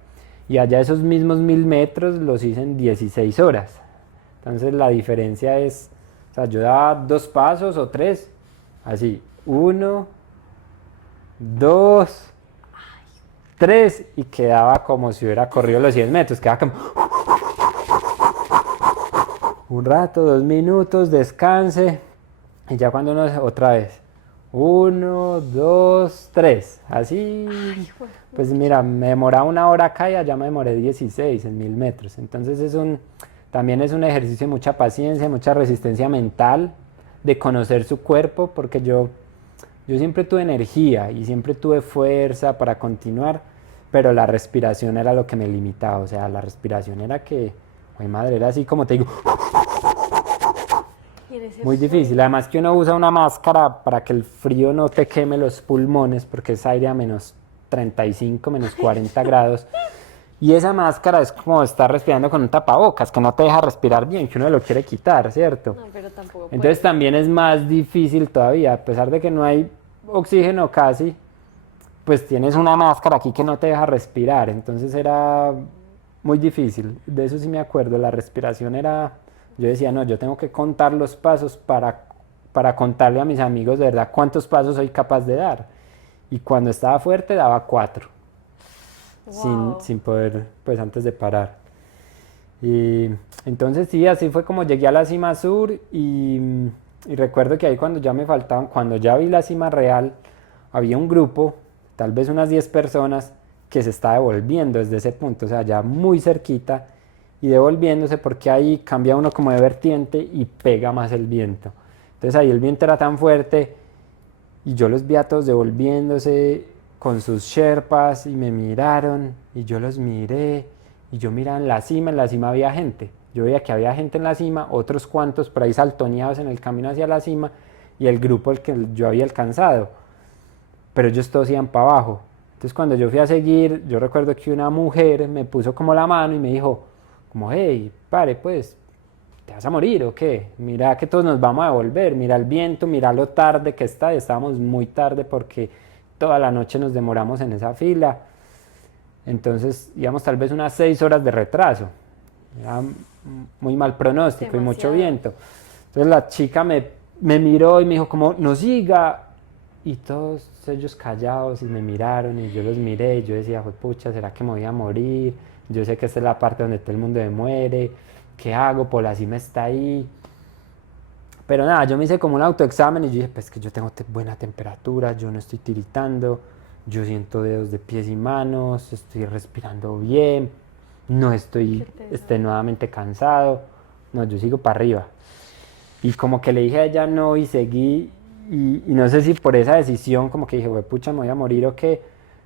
Y allá esos mismos 1000 metros los hice en 16 horas. Entonces la diferencia es, o sea, yo daba 2 pasos o 3, así, 1, 2, 3 y quedaba como si hubiera corrido los 100 metros, quedaba como un rato, 2 minutos, descanse y ya cuando uno otra vez, 1, 2, 3, así, pues mira, me demoraba 1 hora acá y allá me demoré 16 en 1000 metros, entonces también es un ejercicio de mucha paciencia, mucha resistencia mental, de conocer su cuerpo, porque yo siempre tuve energía y siempre tuve fuerza para continuar, pero la respiración era lo que me limitaba, o sea, la respiración era que, ay madre, era así como te digo, Y en ese muy difícil. Además que uno usa una máscara para que el frío no te queme los pulmones, porque es aire a menos 35, menos 40 grados. Y esa máscara es como estar respirando con un tapabocas, que no te deja respirar bien, que uno lo quiere quitar, ¿cierto? No, pero tampoco Entonces puede. también es más difícil todavía, a pesar de que no hay oxígeno casi, pues tienes una máscara aquí que no te deja respirar, entonces era muy difícil, de eso sí me acuerdo, la respiración era, yo decía, no, yo tengo que contar los pasos para contarle a mis amigos de verdad cuántos pasos soy capaz de dar, y cuando estaba fuerte daba 4, Wow. sin poder, pues antes de parar. Y entonces sí, así fue como llegué a la cima sur y recuerdo que ahí cuando ya me faltaban, cuando ya vi la cima real, había un grupo, tal vez unas 10 personas, que se está devolviendo desde ese punto, o sea, ya muy cerquita y devolviéndose porque ahí cambia uno como de vertiente y pega más el viento. Entonces ahí el viento era tan fuerte y yo los vi a todos devolviéndose con sus sherpas y me miraron y yo los miré y yo miraba en la cima había gente. Yo veía que había gente en la cima, otros cuantos por ahí saltoneados en el camino hacia la cima y el grupo el que yo había alcanzado. Pero ellos todos iban para abajo. Entonces cuando yo fui a seguir, yo recuerdo que una mujer me puso como la mano y me dijo, como, hey, pare pues, ¿te vas a morir o qué? Mira que todos nos vamos a devolver, mira el viento, mira lo tarde que está, estábamos muy tarde porque toda la noche nos demoramos en esa fila, entonces íbamos tal vez unas 6 horas de retraso, era muy mal pronóstico y mucho Demasiado. viento. Entonces la chica me miró y me dijo como, no siga, y todos ellos callados y me miraron y yo los miré y yo decía, pucha, ¿será que me voy a morir? Yo sé que esta es la parte donde todo el mundo me muere, ¿qué hago? Por la cima está ahí. Pero nada, yo me hice como un autoexamen y yo dije, pues que yo tengo buena temperatura, yo no estoy tiritando, yo siento dedos de pies y manos, estoy respirando bien, no estoy extenuadamente cansado, no, yo sigo para arriba. Y como que le dije a ella no y seguí, y no sé si por esa decisión como que dije, güey, pucha, me voy a morir o qué,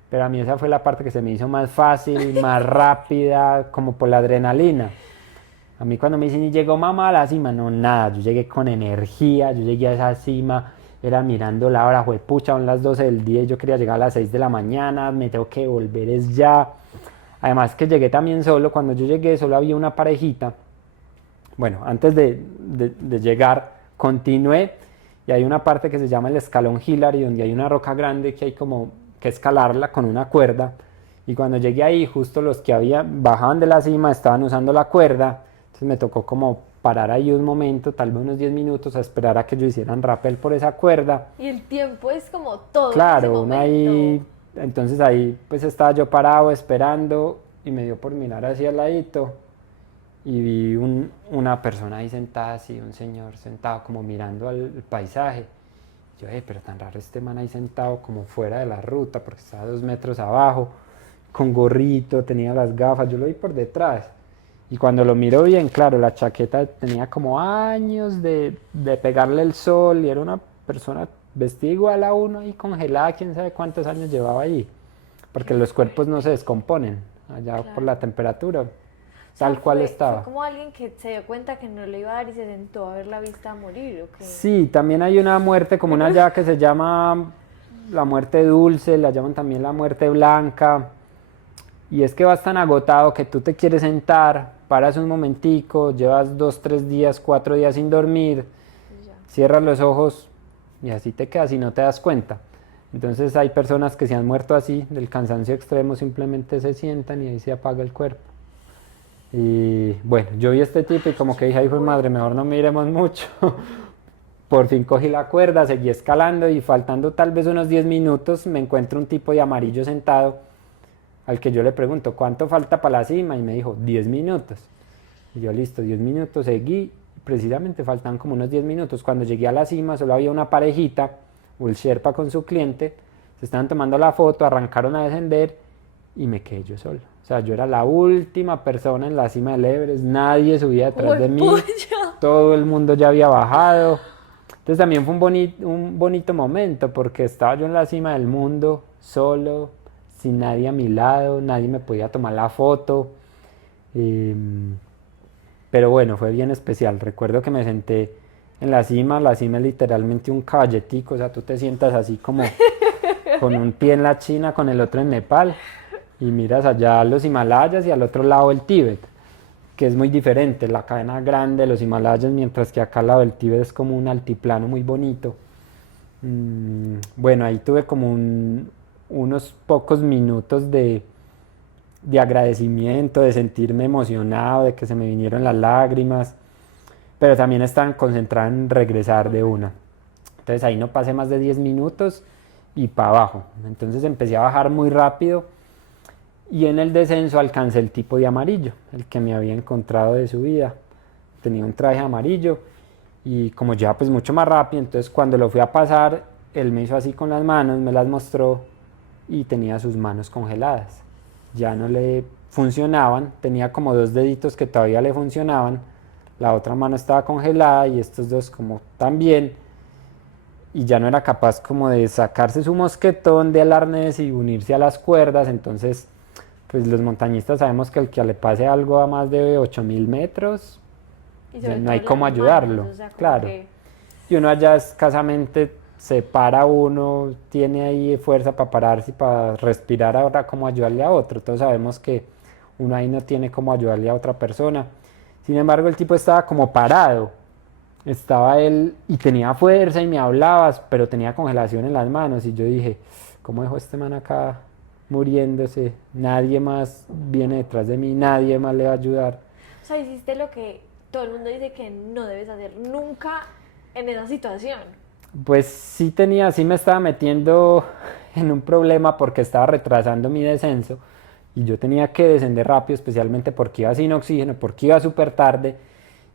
pero a mí esa fue la parte que se me hizo más fácil, más rápida, como por la adrenalina. A mí cuando me dicen, y llegó mamá a la cima, no, nada, yo llegué con energía, yo llegué a esa cima, era mirando la hora, pucha, son las 12 del día y yo quería llegar a las 6 de la mañana, me tengo que volver es ya. Además que llegué también solo, cuando yo llegué solo había una parejita. Bueno, antes de llegar, continué y hay una parte que se llama el escalón Hillary, donde hay una roca grande que hay como que escalarla con una cuerda. Y cuando llegué ahí, justo los que bajaban de la cima estaban usando la cuerda. Entonces me tocó como parar ahí un momento, tal vez unos 10 minutos, a esperar a que ellos hicieran rappel por esa cuerda. Y el tiempo es como todo en ese Claro, uno ahí, momento. entonces ahí pues estaba yo parado esperando y me dio por mirar hacia el ladito y vi una persona ahí sentada así, un señor sentado como mirando al paisaje. Yo, pero tan raro este man ahí sentado como fuera de la ruta porque estaba 2 metros abajo, con gorrito, tenía las gafas, yo lo vi por detrás. Y cuando lo miro bien, claro, la chaqueta tenía como años de pegarle el sol y era una persona vestida igual a uno y congelada, quién sabe cuántos años llevaba allí. Porque Qué los cuerpos no fuerte. se descomponen allá por la Claro. temperatura, O sea, tal cual fue estaba. como alguien que se dio cuenta que no le iba a dar y se sentó a ver la vista morir, ¿o qué? Sí, también hay una muerte como una allá que se llama la muerte dulce, la llaman también la muerte blanca. Y es que vas tan agotado que tú te quieres sentar, paras un momentico, llevas 2, 3 días, 4 días sin dormir, Y ya. cierras los ojos y así te quedas y no te das cuenta. Entonces hay personas que se han muerto así, del cansancio extremo, simplemente se sientan y ahí se apaga el cuerpo. Y bueno, yo vi a este tipo y como que dije, ay, fue madre, mejor no miremos mucho. Por fin cogí la cuerda, seguí escalando y faltando tal vez unos 10 minutos me encuentro un tipo de amarillo sentado al que yo le pregunto, ¿cuánto falta para la cima? Y me dijo, 10 minutos. Y yo, listo, 10 minutos, seguí. Precisamente faltaban como unos 10 minutos. Cuando llegué a la cima solo había una parejita, o el Sherpa con su cliente, se estaban tomando la foto, arrancaron a descender y me quedé yo solo. O sea, yo era la última persona en la cima del Everest, nadie subía detrás de mí, ¡Juepucha! todo el mundo ya había bajado. Entonces también fue un bonito momento porque estaba yo en la cima del mundo, solo, sin nadie a mi lado, nadie me podía tomar la foto. Eh, pero bueno, fue bien especial. Recuerdo que me senté en la cima es literalmente un caballetico, o sea, tú te sientas así como con un pie en la China, con el otro en Nepal, y miras allá los Himalayas y al otro lado el Tíbet, que es muy diferente, la cadena grande de los Himalayas, mientras que acá al lado del Tíbet es como un altiplano muy bonito. Bueno, ahí tuve como unos pocos minutos de agradecimiento, de sentirme emocionado, de que se me vinieron las lágrimas, pero también estaba concentrado en regresar de una. Entonces ahí no pasé más de 10 minutos y para abajo. Entonces empecé a bajar muy rápido y en el descenso alcancé el tipo de amarillo, el que me había encontrado de su vida. Tenía un traje amarillo y como ya pues mucho más rápido, entonces cuando lo fui a pasar, él me hizo así con las manos, me las mostró y tenía sus manos congeladas. Ya no le funcionaban, tenía como 2 deditos que todavía le funcionaban, la otra mano estaba congelada y estos dos como también, y ya no era capaz como de sacarse su mosquetón del arnés y unirse a las cuerdas. Entonces pues los montañistas sabemos que el que le pase algo a más de 8000 metros, Y ya sobre no todo hay cómo las manos, ayudarlo, o sea, como claro. que... Y uno allá escasamente se para uno, tiene ahí fuerza para pararse y para respirar, ahora cómo ayudarle a otro. Todos sabemos que uno ahí no tiene cómo ayudarle a otra persona. Sin embargo, el tipo estaba como parado. Estaba él y tenía fuerza y me hablabas, pero tenía congelación en las manos. Y yo dije, ¿cómo dejó este man acá muriéndose? Nadie más viene detrás de mí, nadie más le va a ayudar. O sea, hiciste lo que todo el mundo dice que no debes hacer nunca en esa situación. Pues sí me estaba metiendo en un problema porque estaba retrasando mi descenso y yo tenía que descender rápido, especialmente porque iba sin oxígeno, porque iba súper tarde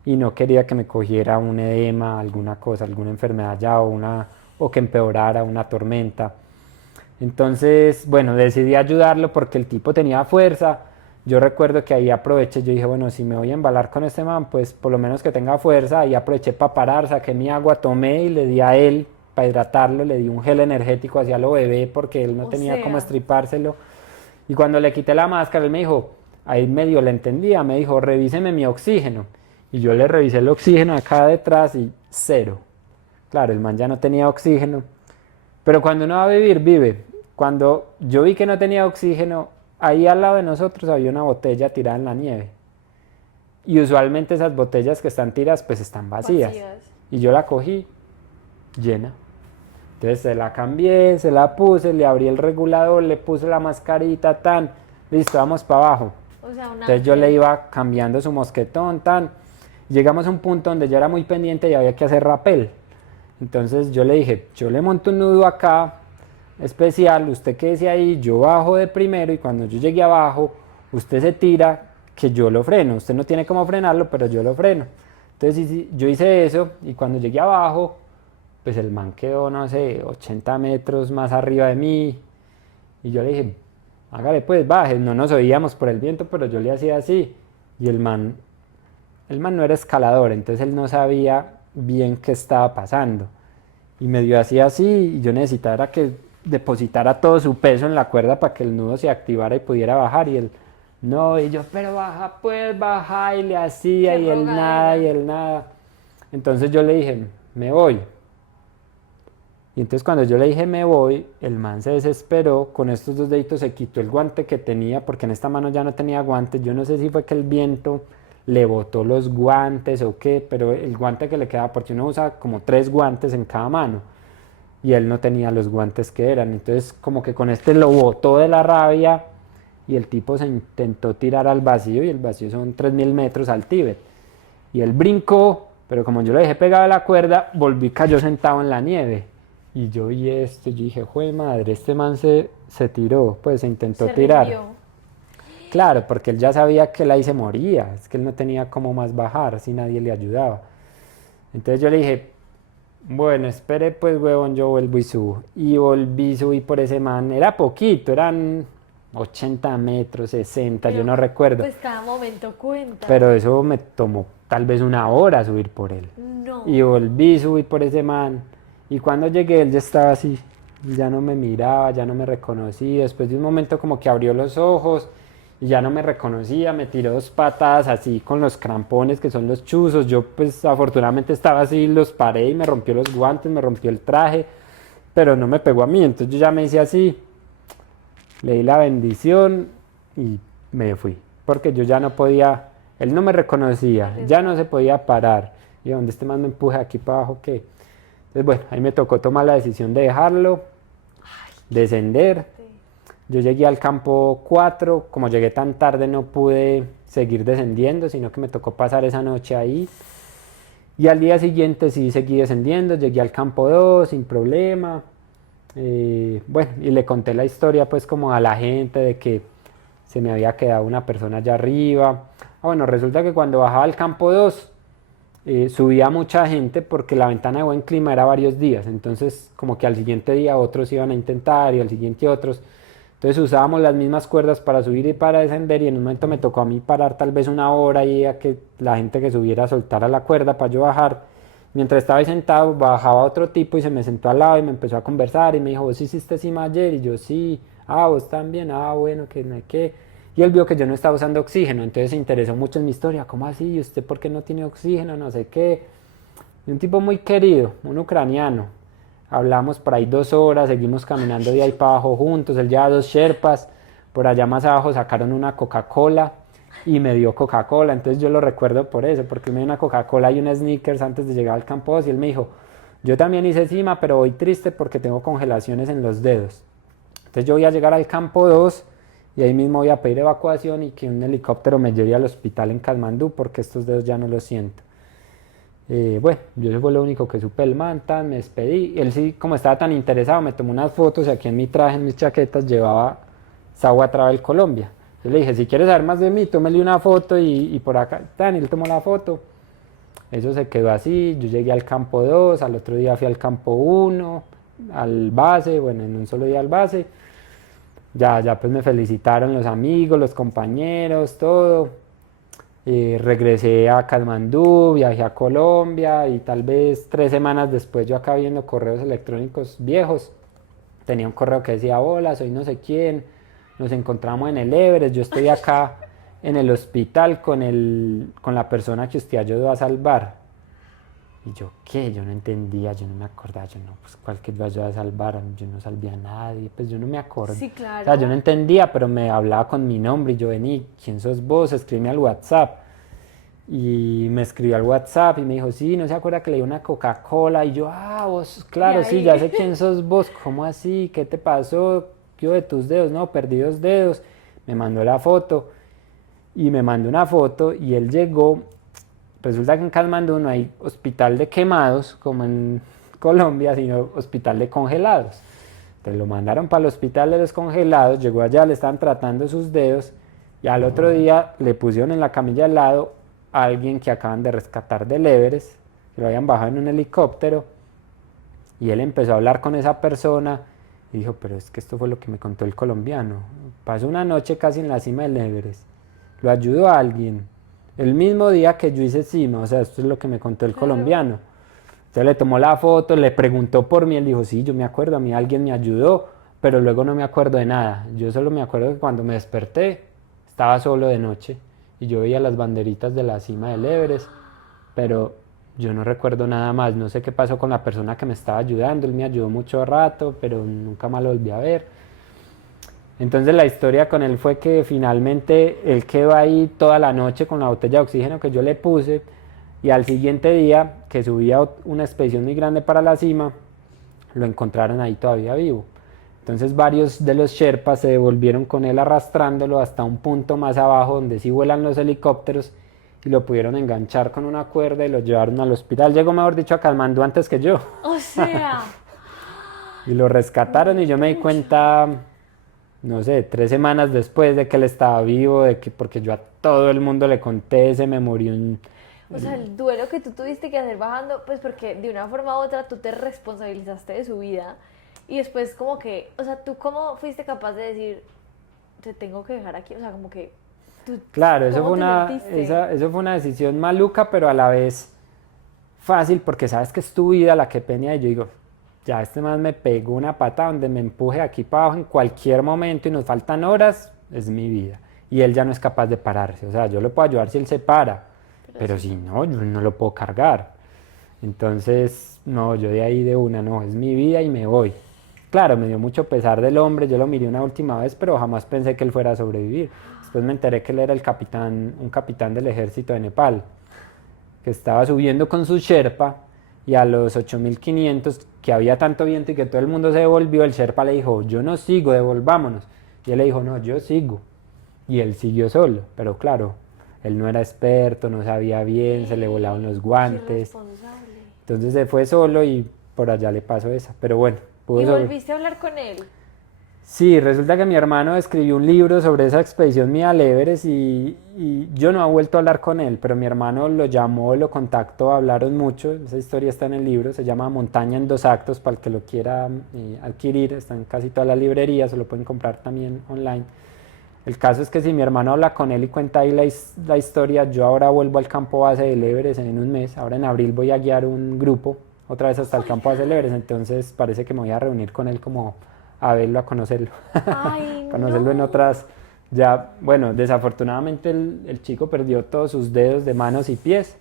y no quería que me cogiera un edema, alguna cosa, alguna enfermedad ya o que empeorara una tormenta. Entonces, bueno, decidí ayudarlo porque el tipo tenía fuerza. Yo recuerdo que ahí aproveché, yo dije, bueno, si me voy a embalar con este man, pues por lo menos que tenga fuerza. Ahí aproveché para parar, saqué mi agua, tomé y le di a él para hidratarlo, le di un gel energético hacia lo bebé porque él no O tenía cómo sea, estripárselo. Y cuando le quité la máscara, él me dijo, ahí medio le entendía, me dijo, revíseme mi oxígeno. Y yo le revisé el oxígeno acá detrás y cero. Claro, el man ya no tenía oxígeno. Pero cuando uno va a vivir, vive. Cuando yo vi que no tenía oxígeno, ahí al lado de nosotros había una botella tirada en la nieve. Y usualmente esas botellas que están tiradas pues están vacías. vacías. Y yo la cogí llena. Entonces se la cambié, se la puse, le abrí el regulador, le puse la mascarita, tan. Listo, vamos para abajo. O O sea, un Entonces yo le ángel. iba cambiando su mosquetón, tan. Llegamos a un punto donde yo era muy pendiente y había que hacer rapel. Entonces yo le dije, yo le monto un nudo acá especial, usted quédese ahí, yo bajo de primero y cuando yo llegue abajo, usted se tira, que yo lo freno. Usted no tiene cómo frenarlo, pero yo lo freno. Entonces yo hice eso y cuando llegué abajo, pues el man quedó, no sé, 80 metros más arriba de mí. Y yo le dije, hágale pues, baje. No nos oíamos por el viento, pero yo le hacía así. Y el man no era escalador, entonces él no sabía bien qué estaba pasando. Y me dio así, y yo necesitaba que depositara todo su peso en la cuerda para que el nudo se activara y pudiera bajar. Y él, no, y yo, pero baja, pues baja, y le hacía, Qué y él nada, y rogadera. él nada. Entonces yo le dije, me voy. Y entonces cuando yo le dije me voy, el man se desesperó, con estos dos deditos se quitó el guante que tenía, porque en esta mano ya no tenía guantes, yo no sé si fue que el viento le botó los guantes o qué, pero el guante que le quedaba, porque uno usa como 3 guantes en cada mano, y él no tenía los guantes que eran, entonces como que con este lo botó de la rabia, y el tipo se intentó tirar al vacío, y el vacío son 3000 metros al Tíbet, y él brincó, pero como yo lo dejé pegado a la cuerda, volví y cayó sentado en la nieve. Y yo vi esto, yo dije, jue madre, este man se tiró, pues se intentó Se tirar. rindió. Claro, porque él ya sabía que él ahí se moría, es que él no tenía cómo más bajar si nadie le ayudaba. Entonces yo le dije, bueno, espere pues huevón, yo vuelvo y subo. Y volví, subí por ese man, era poquito, eran 80 metros, 60, yo Pero no recuerdo. pues cada momento cuenta. Pero eso me tomó tal vez una hora subir por él. Y No. volví, subí por ese man. Y cuando llegué, él ya estaba así. Ya no me miraba, ya no me reconocía. Después de un momento como que abrió los ojos y ya no me reconocía. Me tiró 2 patadas así con los crampones que son los chuzos. Yo pues afortunadamente estaba así, los paré y me rompió los guantes, me rompió el traje. Pero no me pegó a mí. Entonces yo ya me hice así. Le di la bendición y me fui. Porque yo ya no podía, él no me reconocía, ya no se podía parar. Y donde este man me empuje aquí para abajo, ¿qué? Entonces, bueno, ahí me tocó tomar la decisión de dejarlo, descender. Yo llegué al campo 4, como llegué tan tarde no pude seguir descendiendo, sino que me tocó pasar esa noche ahí. Y al día siguiente sí seguí descendiendo, llegué al campo 2 sin problema. Bueno, y le conté la historia pues como a la gente de que se me había quedado una persona allá arriba. Bueno, resulta que cuando bajaba al campo 2 subía mucha gente porque la ventana de buen clima era varios días, entonces como que al siguiente día otros iban a intentar y al siguiente otros. Entonces usábamos las mismas cuerdas para subir y para descender y en un momento me tocó a mí parar tal vez una hora y a que la gente que subiera soltara la cuerda para yo bajar. Mientras estaba ahí sentado, bajaba otro tipo y se me sentó al lado y me empezó a conversar y me dijo, ¿vos hiciste cima ayer? Y yo, sí. Ah, vos también. Ah, bueno, que no hay qué. Y él vio que yo no estaba usando oxígeno, entonces se interesó mucho en mi historia. ¿Cómo así? ¿Y usted por qué no tiene oxígeno? No sé qué. Y un tipo muy querido, un ucraniano. Hablamos por ahí 2 horas, seguimos caminando de ahí para abajo juntos. Él lleva 2 sherpas. Por allá más abajo sacaron una Coca-Cola y me dio Coca-Cola. Entonces yo lo recuerdo por eso, porque me dio una Coca-Cola y un Snickers antes de llegar al campo 2 y él me dijo, yo también hice cima, pero voy triste porque tengo congelaciones en los dedos. Entonces yo voy a llegar al campo 2 y ahí mismo voy a pedir evacuación y que un helicóptero me lleve al hospital en Katmandú porque estos dedos ya no los siento. Bueno, yo eso fue lo único que supe del man, tan, me despedí. Él sí, como estaba tan interesado, me tomó unas fotos y aquí en mi traje, en mis chaquetas, llevaba Sagua Travel Colombia. Yo le dije, si quieres saber más de mí, tómele una foto y por acá, tan, y él tomó la foto. Eso se quedó así, yo llegué al campo 2, al otro día fui al campo 1, al base, bueno, en un solo día al base. Ya pues me felicitaron los amigos, los compañeros, todo. Regresé a Katmandú, viajé a Colombia y tal vez 3 semanas después yo acá viendo correos electrónicos viejos. Tenía un correo que decía, hola, soy no sé quién, nos encontramos en el Everest, yo estoy acá en el hospital con la persona que usted ayudó a salvar. Y yo, ¿qué? Yo no entendía, yo no me acordaba, yo no, pues cualquier que ayudó a salvar, yo no salvé a nadie, pues yo no me acuerdo. Sí, O sea, yo no claro. entendía, pero me hablaba con mi nombre y yo, vení, ¿quién sos vos? Escríbeme al WhatsApp. Y me escribió al WhatsApp y me dijo, sí, ¿no se acuerda que le di una Coca-Cola? Y yo, ah, vos, Y claro, sí, ya sé ahí, quién sos vos, ¿cómo así? ¿Qué te pasó? ¿Qué hubo de tus dedos? No, perdí 2 dedos. Me mandó la foto. y me mandó una foto y él llegó. Resulta que en Katmandú no hay hospital de quemados como en Colombia, sino hospital de congelados. Entonces lo mandaron para el hospital de los congelados, llegó allá, le estaban tratando sus dedos y al otro día le pusieron en la camilla al lado a alguien que acaban de rescatar del Everest, que lo habían bajado en un helicóptero, y él empezó a hablar con esa persona y dijo, pero es que esto fue lo que me contó el colombiano. Pasó una noche casi en la cima del Everest, lo ayudó a alguien, el mismo día que yo hice cima, o sea, esto es lo que me contó el colombiano. Entonces le tomó la foto, le preguntó por mí, él dijo, sí, yo me acuerdo, a mí alguien me ayudó, pero luego no me acuerdo de nada. Yo solo me acuerdo que cuando me desperté, estaba solo de noche y yo veía las banderitas de la cima del Everest, pero yo no recuerdo nada más, no sé qué pasó con la persona que me estaba ayudando, él me ayudó mucho rato, pero nunca más lo volví a ver. Entonces la historia con él fue que finalmente él quedó ahí toda la noche con la botella de oxígeno que yo le puse y al siguiente día que subía una expedición muy grande para la cima, lo encontraron ahí todavía vivo. Entonces varios de los Sherpas se devolvieron con él arrastrándolo hasta un punto más abajo donde sí vuelan los helicópteros y lo pudieron enganchar con una cuerda y lo llevaron al hospital. Llegó, mejor dicho, a Katmandú antes que yo. O sea, Y lo rescataron y yo me di cuenta, no sé, 3 semanas después de que él estaba vivo, de que porque yo a todo el mundo le conté, se me murió un... o sea, el duelo que tú tuviste que hacer bajando, pues porque de una forma u otra tú te responsabilizaste de su vida y después como que, o sea, tú cómo fuiste capaz de decir, te tengo que dejar aquí, o sea, como que tú, Claro, eso ¿cómo fue te sentiste? eso fue una decisión maluca, pero a la vez fácil, porque sabes que es tu vida la que peña y yo digo, ya este man me pegó una pata donde me empuje aquí para abajo en cualquier momento y nos faltan horas, es mi vida. Y él ya no es capaz de pararse, o sea, yo lo puedo ayudar si él se para, pero si no, yo no lo puedo cargar. Entonces, no, yo de ahí de una, no, es mi vida y me voy. Claro, me dio mucho pesar del hombre, yo lo miré una última vez, pero jamás pensé que él fuera a sobrevivir. Después me enteré que él era el capitán, un capitán del ejército de Nepal, que estaba subiendo con su Sherpa y a los 8500, que había tanto viento y que todo el mundo se devolvió, el Sherpa le dijo, yo no sigo, devolvámonos. Y él le dijo, no, yo sigo. Y él siguió solo, pero claro, él no era experto, no sabía bien, se le volaban los Qué guantes. responsable. Entonces se fue solo y por allá le pasó esa. Pero bueno, ¿Y pudo sobre... volviste a hablar con él? Sí, resulta que mi hermano escribió un libro sobre esa expedición mía al Everest y yo no he vuelto a hablar con él, pero mi hermano lo llamó, lo contactó, hablaron mucho, esa historia está en el libro, se llama Montaña en 2 actos, para el que lo quiera adquirir, está en casi todas las librerías, se lo pueden comprar también online. El caso es que si mi hermano habla con él y cuenta ahí la historia, yo ahora vuelvo al campo base del Everest en un mes, ahora en abril voy a guiar un grupo otra vez hasta el campo base del Everest, entonces parece que me voy a reunir con él como a verlo, a conocerlo, Ay, conocerlo en no. otras, ya, bueno, desafortunadamente el chico perdió todos sus dedos de manos y pies,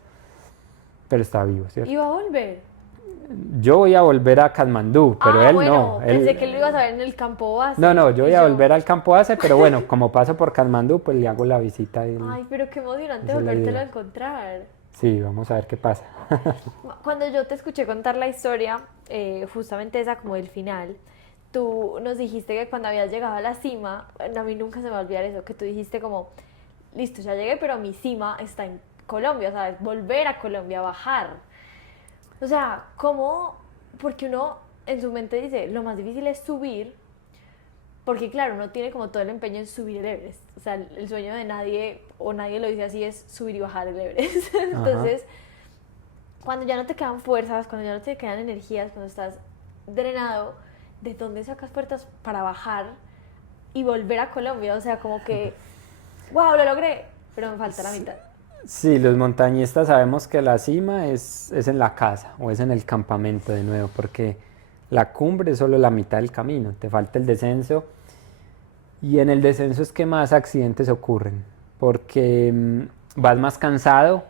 pero está vivo, ¿cierto? ¿Iba a volver? Yo voy a volver a Katmandú, pero él Bueno, no, pensé que lo ibas a ver en el campo base. no, yo voy Y a volver al campo base, pero bueno, como paso por Katmandú, pues le hago la visita y ay, pero qué emocionante esa es la volvértelo a idea. encontrar. Sí, vamos a ver qué pasa. Cuando yo te escuché contar la historia, justamente esa como del final, tú nos dijiste que cuando habías llegado a la cima, bueno, a mí nunca se me va a olvidar eso, que tú dijiste como, listo, ya llegué, pero mi cima está en Colombia, ¿sabes? Volver a Colombia, bajar. O sea, ¿cómo? Porque uno en su mente dice, lo más difícil es subir, porque claro, uno tiene como todo el empeño en subir el Everest. O sea, el sueño de nadie, o nadie lo dice así, es subir y bajar el Everest. Ajá. Entonces, cuando ya no te quedan fuerzas, cuando ya no te quedan energías, cuando estás drenado, ¿de dónde sacas fuerzas para bajar y volver a Colombia? O sea, como que, wow, lo logré, pero me falta la mitad. Sí, los montañistas sabemos que la cima es en la casa o es en el campamento de nuevo, porque la cumbre es solo la mitad del camino, te falta el descenso y en el descenso es que más accidentes ocurren, porque vas más cansado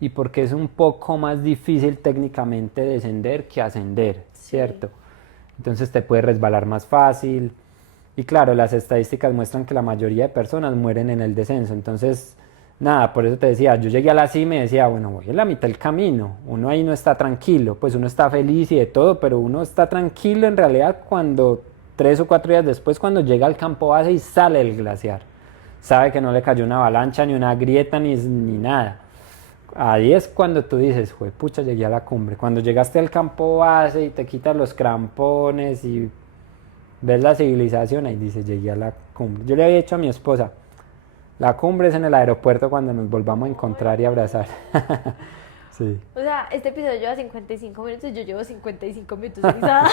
y porque es un poco más difícil técnicamente descender que ascender, Sí. ¿cierto? Entonces te puedes resbalar más fácil y claro, las estadísticas muestran que la mayoría de personas mueren en el descenso, entonces nada, por eso te decía, yo llegué a la cima y decía, bueno, voy en la mitad del camino, uno ahí no está tranquilo, pues uno está feliz y de todo, pero uno está tranquilo en realidad cuando 3 o 4 días después, cuando llega al campo base y sale el glaciar. sabe que no le cayó una avalancha, ni una grieta, ni nada. Ahí es cuando tú dices, pucha, llegué a la cumbre. Cuando llegaste al campo base y te quitas los crampones y ves la civilización, ahí dices, llegué a la cumbre. Yo le había dicho a mi esposa, la cumbre es en el aeropuerto cuando nos volvamos a encontrar y abrazar. Sí. O sea, este episodio lleva 55 minutos y yo llevo 55 minutos avisada.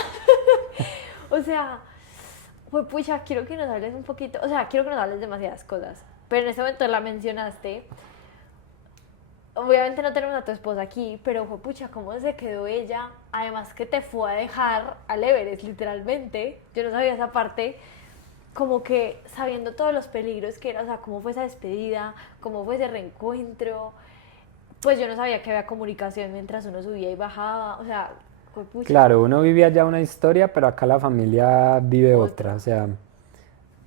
O sea, pues pucha, quiero que nos hables un poquito, o sea, quiero que nos hables demasiadas cosas, pero en este momento la mencionaste. Obviamente no tenemos a tu esposa aquí, pero fue pucha, ¿cómo se quedó ella? Además que te fue a dejar al Everest, literalmente. Yo no sabía esa parte, como que sabiendo todos los peligros que era, o sea, cómo fue esa despedida, cómo fue ese reencuentro. Pues yo no sabía que había comunicación mientras uno subía y bajaba, o sea, fue pucha. Claro, uno vivía ya una historia, pero acá la familia vive otra. O sea,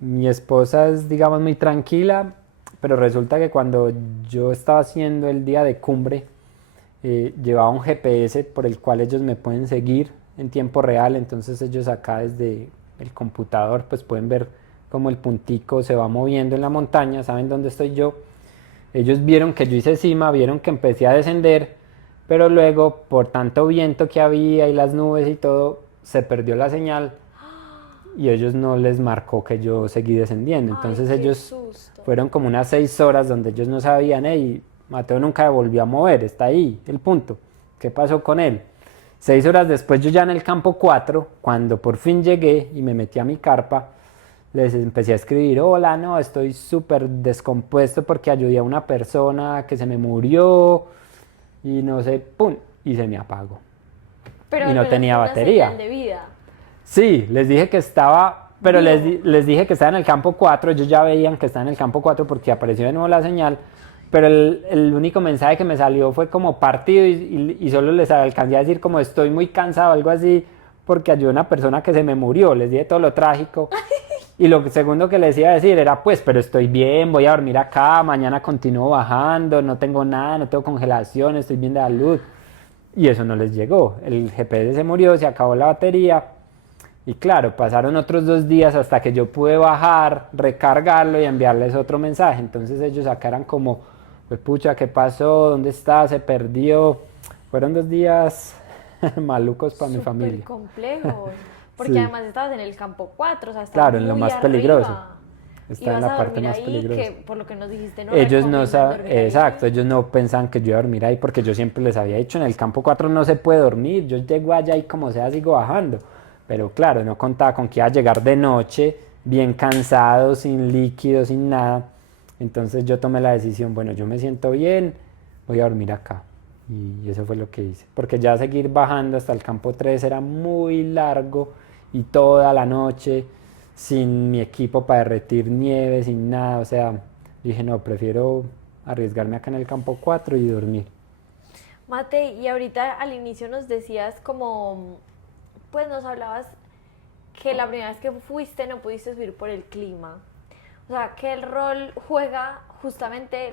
mi esposa es, digamos, muy tranquila, pero resulta que cuando yo estaba haciendo el día de cumbre, llevaba un GPS por el cual ellos me pueden seguir en tiempo real, entonces ellos acá desde el computador pues pueden ver cómo el puntico se va moviendo en la montaña, saben dónde estoy yo. Ellos vieron que yo hice cima, vieron que empecé a descender, pero luego por tanto viento que había y las nubes y todo, se perdió la señal y ellos no les marcó que yo seguí descendiendo. Entonces Ay, qué ellos susto. fueron como unas 6 horas donde ellos no sabían, hey, Mateo nunca me volvió a mover, está ahí el punto, ¿qué pasó con él? 6 horas después yo ya en el campo 4, cuando por fin llegué y me metí a mi carpa, les empecé a escribir, hola, no, estoy súper descompuesto porque ayudé a una persona que se me murió y no sé, pum, y se me apagó. Pero Y al no menos tenía una batería. señal de vida. Sí, les dije que estaba, pero Vivo. les dije que estaba en el campo 4, ellos ya veían que estaba en el campo 4 porque apareció de nuevo la señal, pero el único mensaje que me salió fue como partido y solo les alcancé a decir como estoy muy cansado, algo así, porque ayudé a una persona que se me murió, les dije todo lo trágico. Y lo segundo que les iba a decir era, pues, pero estoy bien, voy a dormir acá, mañana continúo bajando, no tengo nada, no tengo congelación, estoy bien de salud. Y eso no les llegó. El GPS se murió, se acabó la batería. Y claro, pasaron otros 2 días hasta que yo pude bajar, recargarlo y enviarles otro mensaje. Entonces ellos acá eran como, pues pucha, ¿qué pasó? ¿Dónde está? ¿Se perdió? Fueron 2 días malucos para mi familia. Súper complejos. Porque Sí. además estabas en el campo 4, o sea, estabas Claro, en lo muy más arriba. peligroso. Está Ibas en la a parte dormir más ahí, peligrosa. que por lo que nos dijiste, no Ellos no recomiendan saben, dormir ahí. exacto, ellos no pensaban que yo iba a dormir ahí porque yo siempre les había dicho en el campo 4 no se puede dormir, yo llego allá y como sea sigo bajando, pero claro, no contaba con que iba a llegar de noche, bien cansado, sin líquido, sin nada, entonces yo tomé la decisión, bueno, yo me siento bien, voy a dormir acá, y eso fue lo que hice, porque ya seguir bajando hasta el campo 3 era muy largo y toda la noche sin mi equipo para derretir nieve, sin nada, o sea, dije no, prefiero arriesgarme acá en el campo 4 y dormir. Mate, y ahorita al inicio nos decías como, pues nos hablabas que la primera vez que fuiste no pudiste subir por el clima. O sea, que el rol juega justamente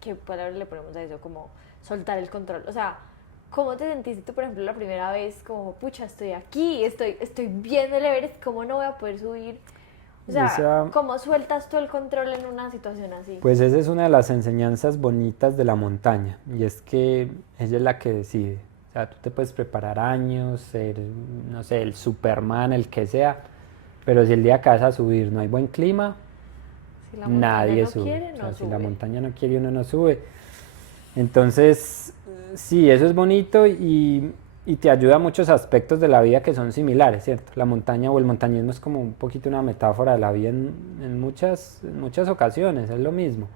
¿qué palabra le ponemos a eso? Como soltar el control. O sea, ¿cómo te sentiste tú, por ejemplo, la primera vez? Como, pucha, estoy aquí, estoy viendo el Everest, ¿cómo no voy a poder subir? O sea, ¿cómo sueltas tú el control en una situación así? Pues esa es una de las enseñanzas bonitas de la montaña, y es que ella es la que decide. O sea, tú te puedes preparar años, ser, no sé, el Superman, el que sea, pero si el día que vas a subir no hay buen clima, Si la montaña nadie no sube. quiere, O sea, no si la sube. montaña no quiere, uno no sube. Entonces, sí, eso es bonito y te ayuda a muchos aspectos de la vida que son similares, ¿cierto? La montaña o el montañismo es como un poquito una metáfora de la vida en muchas ocasiones, es lo mismo.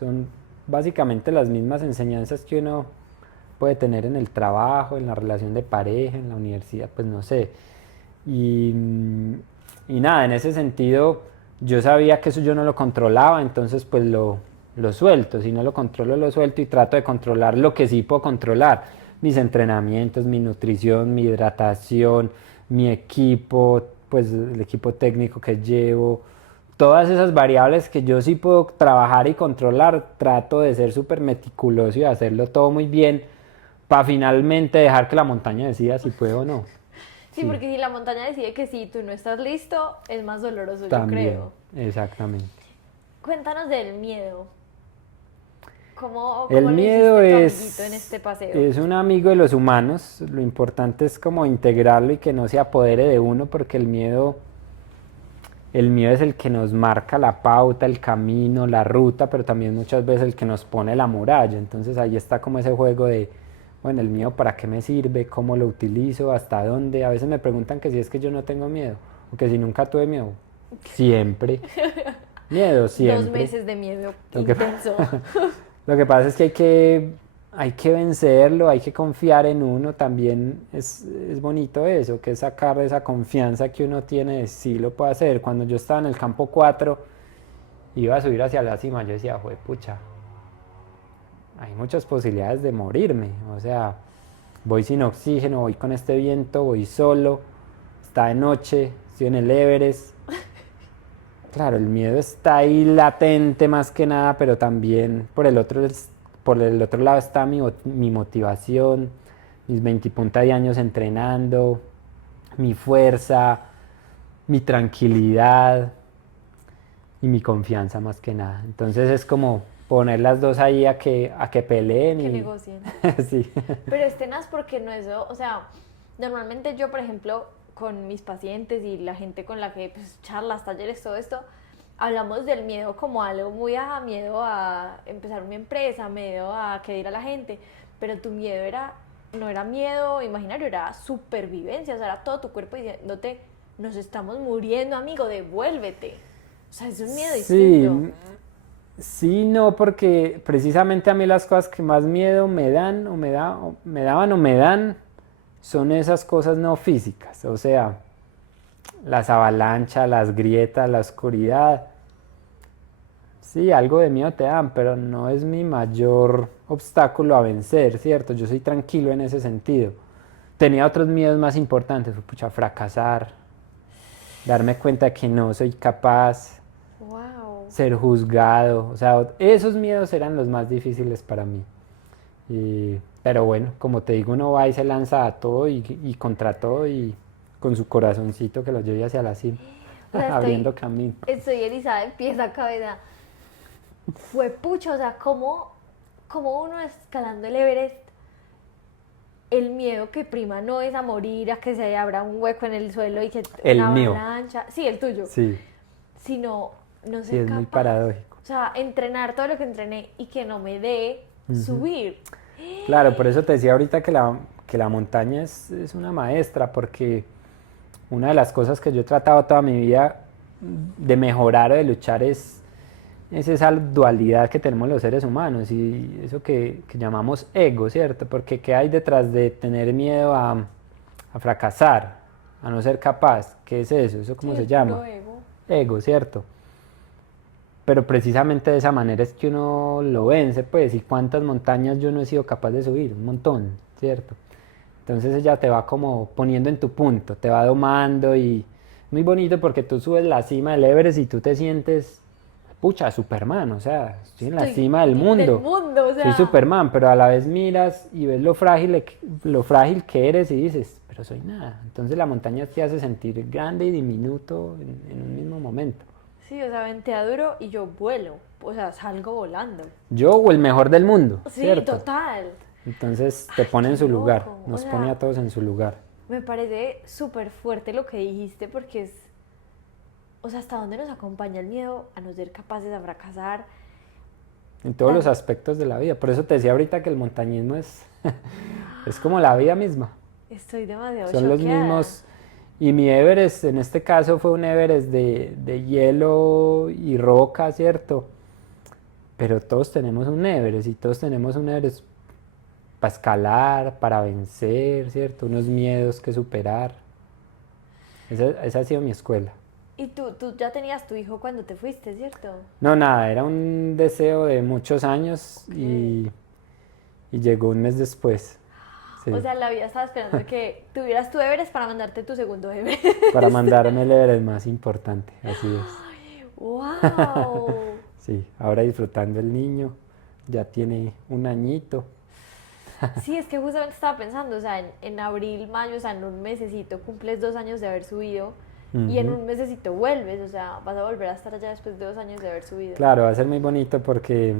Son básicamente las mismas enseñanzas que uno puede tener en el trabajo, en la relación de pareja, en la universidad, pues no sé. Y, y nada, en ese sentido yo sabía que eso yo no lo controlaba, entonces pues lo suelto. Si no lo controlo, lo suelto y trato de controlar lo que sí puedo controlar. Mis entrenamientos, mi nutrición, mi hidratación, mi equipo, pues el equipo técnico que llevo. Todas esas variables que yo sí puedo trabajar y controlar, trato de ser súper meticuloso y hacerlo todo muy bien para finalmente dejar que la montaña decida si puedo o no. Sí, Sí, porque si la montaña decide que sí, tú no estás listo, es más doloroso, yo también, creo. exactamente. Cuéntanos del miedo. El ¿Cómo lo miedo hiciste tu amiguito en este paseo? es un amigo de los humanos. Lo importante es como integrarlo y que no se apodere de uno, porque el miedo es el que nos marca la pauta, el camino, la ruta, pero también muchas veces el que nos pone la muralla. Entonces ahí está como ese juego de, bueno, el miedo para qué me sirve, cómo lo utilizo, hasta dónde. A veces me preguntan que si es que yo no tengo miedo, o que si nunca tuve miedo. Siempre. Miedo, Dos siempre. meses de miedo Lo que, intenso. lo que pasa es que hay que vencerlo, hay que confiar en uno. También es bonito eso, que es sacar esa confianza que uno tiene de sí lo puede hacer. Cuando yo estaba en el campo 4 iba a subir hacia la cima, yo decía, pucha, hay muchas posibilidades de morirme. O sea, voy sin oxígeno, voy con este viento, voy solo, está de noche, estoy en el Everest. Claro, el miedo está ahí latente más que nada, pero también por el otro lado está mi motivación, mis 20 y punta de años entrenando, mi fuerza, mi tranquilidad y mi confianza más que nada. Entonces es como poner las dos ahí a que peleen Que y negocien. sí. Pero es tenaz porque no es, o sea, normalmente yo, por ejemplo, con mis pacientes y la gente con la que pues, charlas, talleres, todo esto, hablamos del miedo como algo muy miedo a empezar una empresa, miedo a querer ir a la gente, pero tu miedo no era miedo imaginario, era supervivencia, o sea, era todo tu cuerpo diciéndote, nos estamos muriendo, amigo, devuélvete. O sea, es un miedo distinto. Sí, sí, no, porque precisamente a mí las cosas que más miedo me dan o me daban o me dan son esas cosas no físicas, o sea, las avalanchas, las grietas, la oscuridad. Sí, algo de miedo te dan, pero no es mi mayor obstáculo a vencer, ¿cierto? Yo soy tranquilo en ese sentido. Tenía otros miedos más importantes, pucha, fracasar, darme cuenta que no soy capaz, Wow. ser juzgado, o sea, esos miedos eran los más difíciles para mí. Pero bueno, como te digo, uno va y se lanza a todo y contra todo y con su corazoncito que lo lleve hacia la cima, O sea, abriendo camino. estoy erizada de pies a cabeza. Fue pucho, o sea, como uno escalando el Everest, el miedo que prima no es a morir, a que se abra un hueco en el suelo y que El una mío, avalancha, sí, el tuyo, sí, sino no sí, ser es muy capaz. paradójico. O sea, entrenar todo lo que entrené y que no me dé subir. Claro, por eso te decía ahorita que la montaña es una maestra, porque una de las cosas que yo he tratado toda mi vida de mejorar o de luchar es esa dualidad que tenemos los seres humanos y eso que llamamos ego, ¿cierto? Porque ¿qué hay detrás de tener miedo a fracasar, a no ser capaz? ¿Qué es eso? ¿Eso Sí, cómo se el llama? puro ego. Ego, ¿cierto? Pero precisamente de esa manera es que uno lo vence, pues, y cuántas montañas yo no he sido capaz de subir, un montón, ¿cierto? Entonces ella te va como poniendo en tu punto, te va domando y muy bonito porque tú subes la cima del Everest y tú te sientes, pucha, Superman, o sea, estoy en la Estoy cima del del mundo, mundo, o soy sea. Superman, pero a la vez miras y ves lo frágil que eres y dices, pero soy nada. Entonces la montaña te hace sentir grande y diminuto en un mismo momento. Sí, o sea, ventea duro y yo vuelo. O sea, salgo volando. Yo o el mejor del mundo, Sí, ¿cierto? total. Entonces te Ay, pone qué en su lugar, loco. O nos pone a sea, todos en su lugar. me parece súper fuerte lo que dijiste porque es, o sea, hasta dónde nos acompaña el miedo a no ser capaces de fracasar. En todos los Tan, aspectos de la vida. Por eso te decía ahorita que el montañismo es como la vida misma. estoy demasiado Son los choqueada. mismos. Y mi Everest, en este caso, fue un Everest de hielo y roca, ¿cierto? Pero todos tenemos un Everest y todos tenemos un Everest para escalar, para vencer, ¿cierto? Unos miedos que superar. Esa ha sido mi escuela. Y tú ya tenías tu hijo cuando te fuiste, ¿cierto? No, nada, era un deseo de muchos años Ok. y llegó un mes después. O Sí, sea, la vida estaba esperando que tuvieras tu Everest para mandarte tu segundo Everest. para mandarme el Everest más importante, así es. ¡Wow! Sí, ahora disfrutando el niño, ya tiene un añito. Sí, es que justamente estaba pensando, o sea, en abril, mayo, o sea, en un mesecito cumples 2 años de haber subido y en Ujú. un mesecito vuelves, o sea, vas a volver a estar allá después de 2 años de haber subido. Claro, va a ser muy bonito porque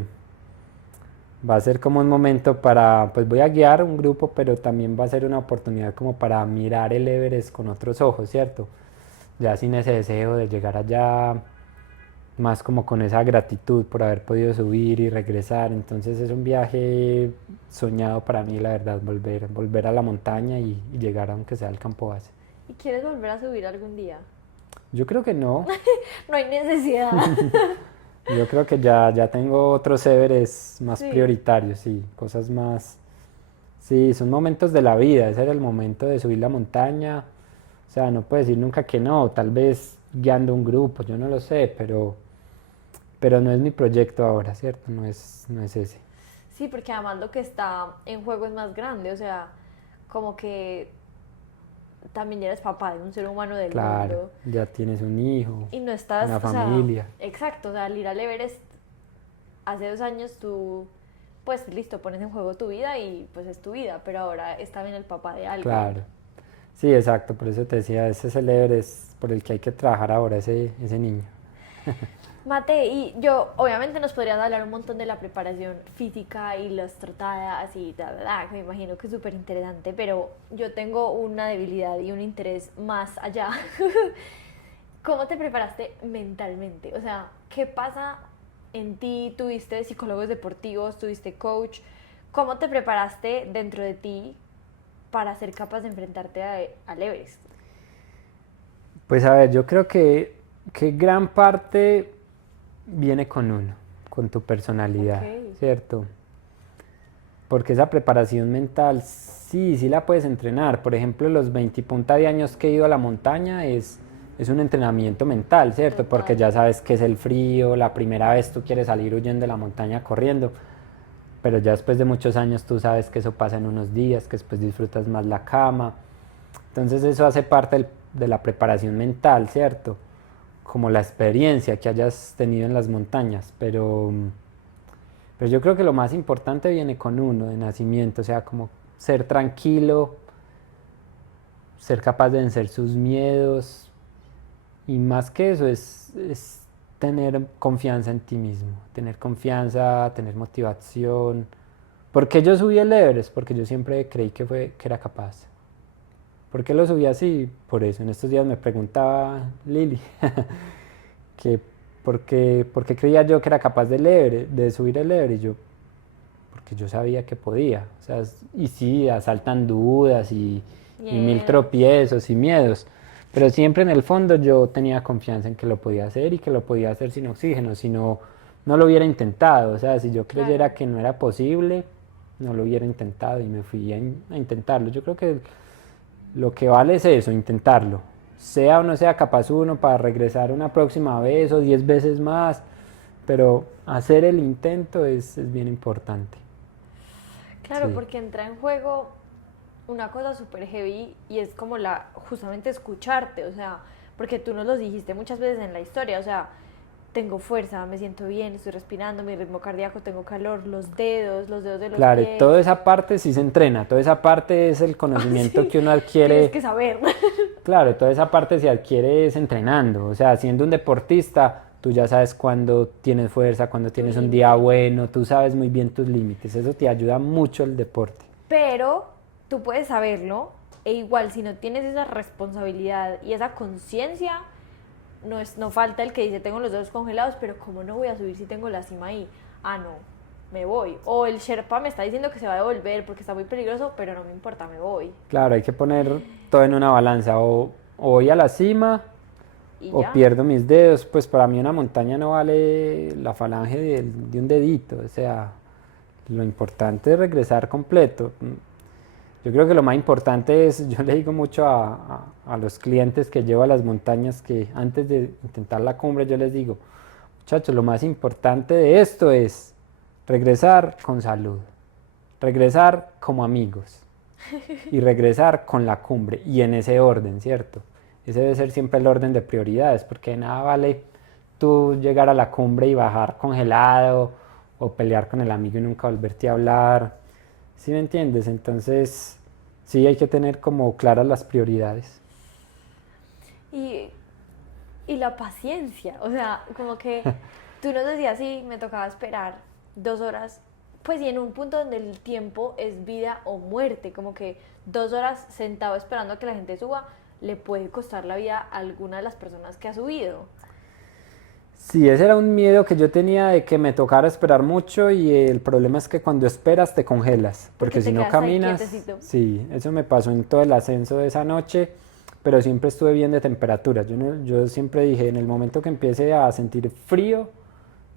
va a ser como un momento para, pues voy a guiar un grupo, pero también va a ser una oportunidad como para mirar el Everest con otros ojos, ¿cierto? Ya sin ese deseo de llegar allá, más como con esa gratitud por haber podido subir y regresar. Entonces es un viaje soñado para mí, la verdad, volver a la montaña y llegar aunque sea al campo base. ¿Y quieres volver a subir algún día? Yo creo que no, No hay necesidad. yo creo que ya tengo otros Everest más Sí. prioritarios y cosas más. Sí, son momentos de la vida, ese era el momento de subir la montaña, o sea, no puedes decir nunca que no, tal vez guiando un grupo, yo no lo sé, pero no es mi proyecto ahora, ¿cierto? No es ese. Sí, porque además lo que está en juego es más grande, o sea, como que también eres papá de un ser humano del Claro, mundo ya tienes un hijo, y no estás, una o sea, familia, exacto, o sea, al ir al Everest hace 2 años tú, pues listo, pones en juego tu vida y pues es tu vida, pero ahora está bien el papá de alguien. claro. Sí, exacto, por eso te decía, ese es el Everest por el que hay que trabajar ahora, ese niño. Mate, y yo, obviamente nos podrías hablar un montón de la preparación física y las trotadas y que me imagino que es súper interesante, pero yo tengo una debilidad y un interés más allá. ¿Cómo te preparaste mentalmente? O sea, ¿qué pasa en ti? ¿Tuviste psicólogos deportivos? ¿Tuviste coach? ¿Cómo te preparaste dentro de ti para ser capaz de enfrentarte al Everest? Pues a ver, yo creo que gran parte viene con uno, con tu Ok, personalidad, ¿cierto? Porque esa preparación mental, sí la puedes entrenar. Por ejemplo, los 20 y punta de años que he ido a la montaña es un entrenamiento mental, ¿cierto? Porque total. ya sabes qué es el frío, la primera vez tú quieres salir huyendo de la montaña corriendo, pero ya después de muchos años tú sabes que eso pasa en unos días, que después disfrutas más la cama. Entonces eso hace parte de la preparación mental, ¿cierto? Como la experiencia que hayas tenido en las montañas, pero yo creo que lo más importante viene con uno de nacimiento, o sea, como ser tranquilo, ser capaz de vencer sus miedos y más que eso es tener confianza en ti mismo, tener confianza, tener motivación. ¿Por qué yo subí el Everest? Porque yo siempre creí que era capaz. ¿Por qué lo subí así? Por eso. En estos días me preguntaba Lili que por qué creía yo que era capaz de subir el Everest. Y yo, porque yo sabía que podía. O sea, y sí, asaltan dudas y mil Miedos. tropiezos y miedos. Pero siempre en el fondo yo tenía confianza en que lo podía hacer y que lo podía hacer sin oxígeno, si no, no lo hubiera intentado. O sea, si yo creyera Claro. que no era posible, no lo hubiera intentado y me fui a intentarlo. Yo creo que lo que vale es eso, intentarlo. Sea o no sea capaz uno para regresar una próxima vez o 10 veces más, pero hacer el intento es bien importante. Claro, Sí, porque entra en juego una cosa súper heavy y es como justamente escucharte, o sea, porque tú nos lo dijiste muchas veces en la historia, o sea, tengo fuerza, me siento bien, estoy respirando, mi ritmo cardíaco, tengo calor, los dedos de los claro, y pies. toda esa parte sí se entrena, toda esa parte es el conocimiento Sí, que uno tienes adquiere, que saber. claro, toda esa parte se adquiere es entrenando, o sea, siendo un deportista, tú ya sabes cuándo tienes fuerza, cuándo Tu tienes un día límite. bueno, tú sabes muy bien tus límites, eso te ayuda mucho el deporte. Pero tú puedes saberlo e igual si no tienes esa responsabilidad y esa conciencia, no falta el que dice tengo los dedos congelados, pero ¿cómo no voy a subir si tengo la cima ahí? Ah, no, me voy. O el Sherpa me está diciendo que se va a devolver porque está muy peligroso, pero no me importa, me voy. Claro, hay que poner todo en una balanza, o voy a la cima Y o ya, pierdo mis dedos, pues para mí una montaña no vale la falange de un dedito, o sea, lo importante es regresar completo. Yo creo que lo más importante es, yo le digo mucho a los clientes que llevo a las montañas que antes de intentar la cumbre yo les digo, muchachos, lo más importante de esto es regresar con salud, regresar como amigos y regresar con la cumbre y en ese orden, ¿cierto? Ese debe ser siempre el orden de prioridades, porque de nada vale tú llegar a la cumbre y bajar congelado o pelear con el amigo y nunca volverte a hablar. ¿Sí me entiendes? Entonces, sí hay que tener como claras las prioridades. y y la paciencia, o sea, como que tú nos decías, sí, me tocaba esperar 2 horas, pues y en un punto donde el tiempo es vida o muerte, como que 2 horas sentado esperando a que la gente suba, le puede costar la vida a alguna de las personas que ha subido. Sí, ese era un miedo que yo tenía de que me tocara esperar mucho y el problema es que cuando esperas te congelas, Porque porque si te no quedas ahí caminas, quietecito. sí, eso me pasó en todo el ascenso de esa noche, pero siempre estuve bien de temperatura. Yo siempre dije, en el momento que empiece a sentir frío,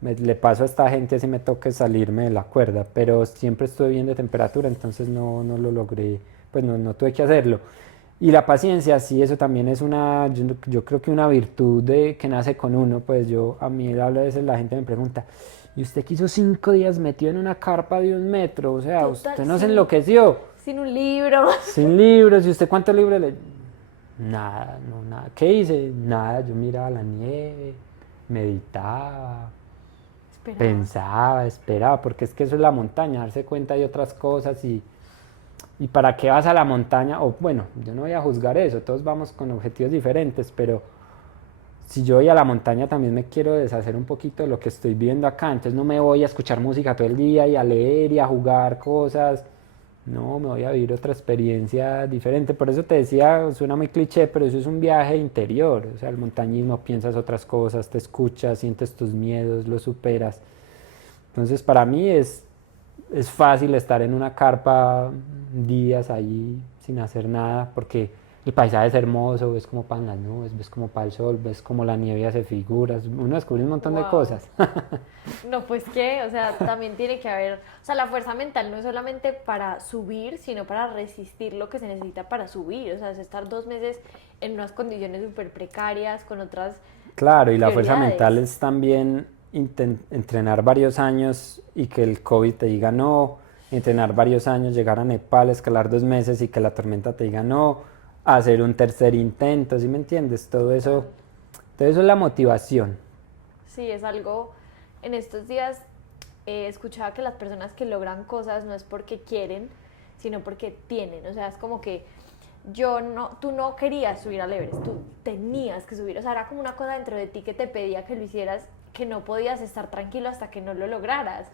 le paso a esta gente si me toque salirme de la cuerda, pero siempre estuve bien de temperatura, entonces no lo logré, pues no tuve que hacerlo. Y la paciencia, sí, eso también es yo creo que una virtud que nace con uno, pues a mí a veces la gente me pregunta, ¿y usted que hizo 5 días metido en una carpa de 1 metro? O sea, Total, ¿usted no se enloqueció? sin un libro. Sin libros, ¿y usted cuántos libros le...? Nada, no, nada. ¿Qué hice? Nada, yo miraba la nieve, meditaba, Esperaba. pensaba, esperaba, porque es que eso es la montaña, darse cuenta de otras cosas y para qué vas a la montaña, o bueno, yo no voy a juzgar eso, todos vamos con objetivos diferentes, pero si yo voy a la montaña también me quiero deshacer un poquito de lo que estoy viendo acá, entonces no me voy a escuchar música todo el día y a leer y a jugar cosas, no, me voy a vivir otra experiencia diferente, por eso te decía, suena muy cliché, pero eso es un viaje interior, o sea, el montañismo piensas otras cosas, te escuchas, sientes tus miedos, los superas, entonces para mí es fácil estar en una carpa días ahí sin hacer nada porque el paisaje es hermoso, ves como pasan las nubes, ves como para el sol, ves como la nieve hace figuras, uno descubre un montón de Wow. cosas. No, pues qué, o sea, también tiene que haber, o sea, la fuerza mental no es solamente para subir, sino para resistir lo que se necesita para subir, o sea, es estar 2 meses en unas condiciones súper precarias, con otras Claro, y la fuerza mental prioridades. es también entrenar varios años y que el COVID te diga no, entrenar varios años, llegar a Nepal, escalar 2 meses y que la tormenta te diga no, hacer un tercer intento, ¿sí me entiendes? Total. Todo eso es la motivación. Sí, es algo, en estos días he escuchado que las personas que logran cosas no es porque quieren, sino porque tienen, o sea, es como que tú no querías subir al Everest, tú tenías que subir, o sea, era como una cosa dentro de ti que te pedía que lo hicieras, que no podías estar tranquilo hasta que no lo lograras,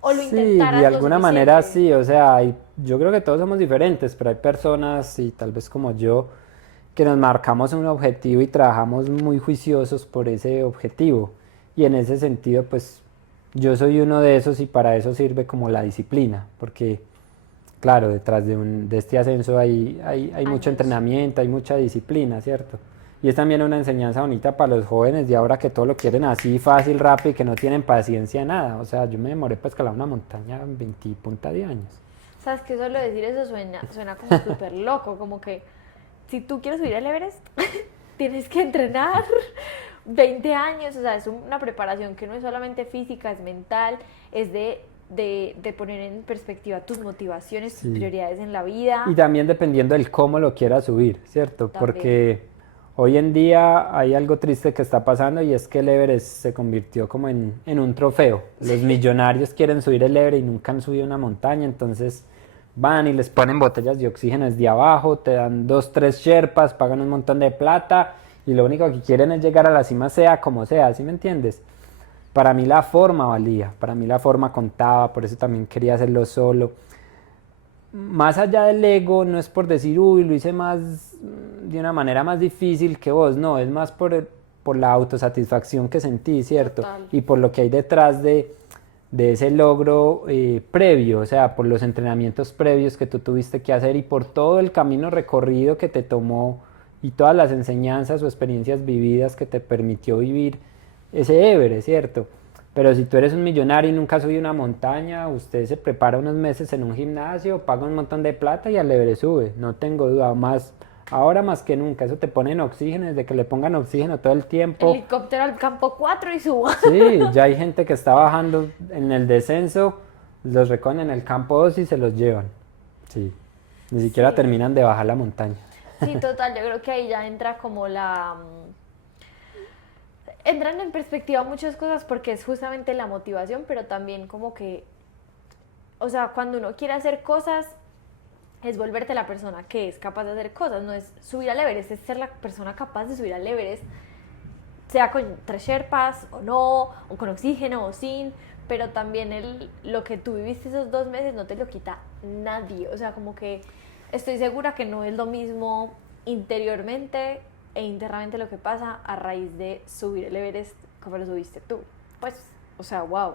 o lo Sí, de intentaras lo alguna manera suficiente. sí, o sea, yo creo que todos somos diferentes, pero hay personas, y tal vez como yo, que nos marcamos un objetivo y trabajamos muy juiciosos por ese objetivo. Y en ese sentido, pues yo soy uno de esos y para eso sirve como la disciplina, porque claro, detrás de este ascenso hay mucho Años. entrenamiento, hay mucha disciplina, ¿cierto? Y es también una enseñanza bonita para los jóvenes de ahora que todo lo quieren así fácil, rápido y que no tienen paciencia nada. O sea, yo me demoré para escalar una montaña 20 y punta de años. ¿Sabes qué? Solo decir eso suena como súper loco, como que si tú quieres subir al Everest, tienes que entrenar 20 años, o sea, es una preparación que no es solamente física, es mental, es de poner en perspectiva tus motivaciones, tus Sí. prioridades en la Y vida, también dependiendo del cómo lo quieras subir, ¿cierto? también. Porque hoy en día hay algo triste que está pasando y es que el Everest se convirtió como en un trofeo. Los millonarios quieren subir el Everest y nunca han subido una montaña, entonces van y les ponen botellas de oxígeno desde abajo, te dan 2, 3 sherpas, pagan un montón de plata y lo único que quieren es llegar a la cima sea como sea, ¿sí me entiendes? Para mí la forma valía, para mí la forma contaba, por eso también quería hacerlo solo. Más allá del ego, no es por decir, uy, lo hice más de una manera más difícil que vos, no, es más por la autosatisfacción que sentí, ¿cierto? Total. Y por lo que hay detrás de ese logro previo, o sea, por los entrenamientos previos que tú tuviste que hacer y por todo el camino recorrido que te tomó y todas las enseñanzas o experiencias vividas que te permitió vivir ese Everest, ¿cierto? Pero si tú eres un millonario y nunca has subido una montaña, usted se prepara unos meses en un gimnasio, paga un montón de plata y al Everest sube, no tengo duda, más ahora más que nunca, eso te ponen oxígeno, desde que le pongan oxígeno todo el tiempo. Helicóptero al campo 4 y suba. Sí, ya hay gente que está bajando en el descenso, los recogen en el campo 2 y se los llevan. Sí, ni siquiera Sí, terminan de bajar la montaña. sí, total, yo creo que ahí ya entra como entran en perspectiva muchas cosas porque es justamente la motivación, pero también como que, o sea, cuando uno quiere hacer cosas, es volverte la persona que es capaz de hacer cosas, no es subir al Everest, es ser la persona capaz de subir al Everest sea con 3 sherpas o no, o con oxígeno o sin, pero también lo que tú viviste esos 2 meses no te lo quita nadie. O sea, como que estoy segura que no es lo mismo interiormente e internamente lo que pasa a raíz de subir el Everest como lo subiste tú. Pues, o sea, wow.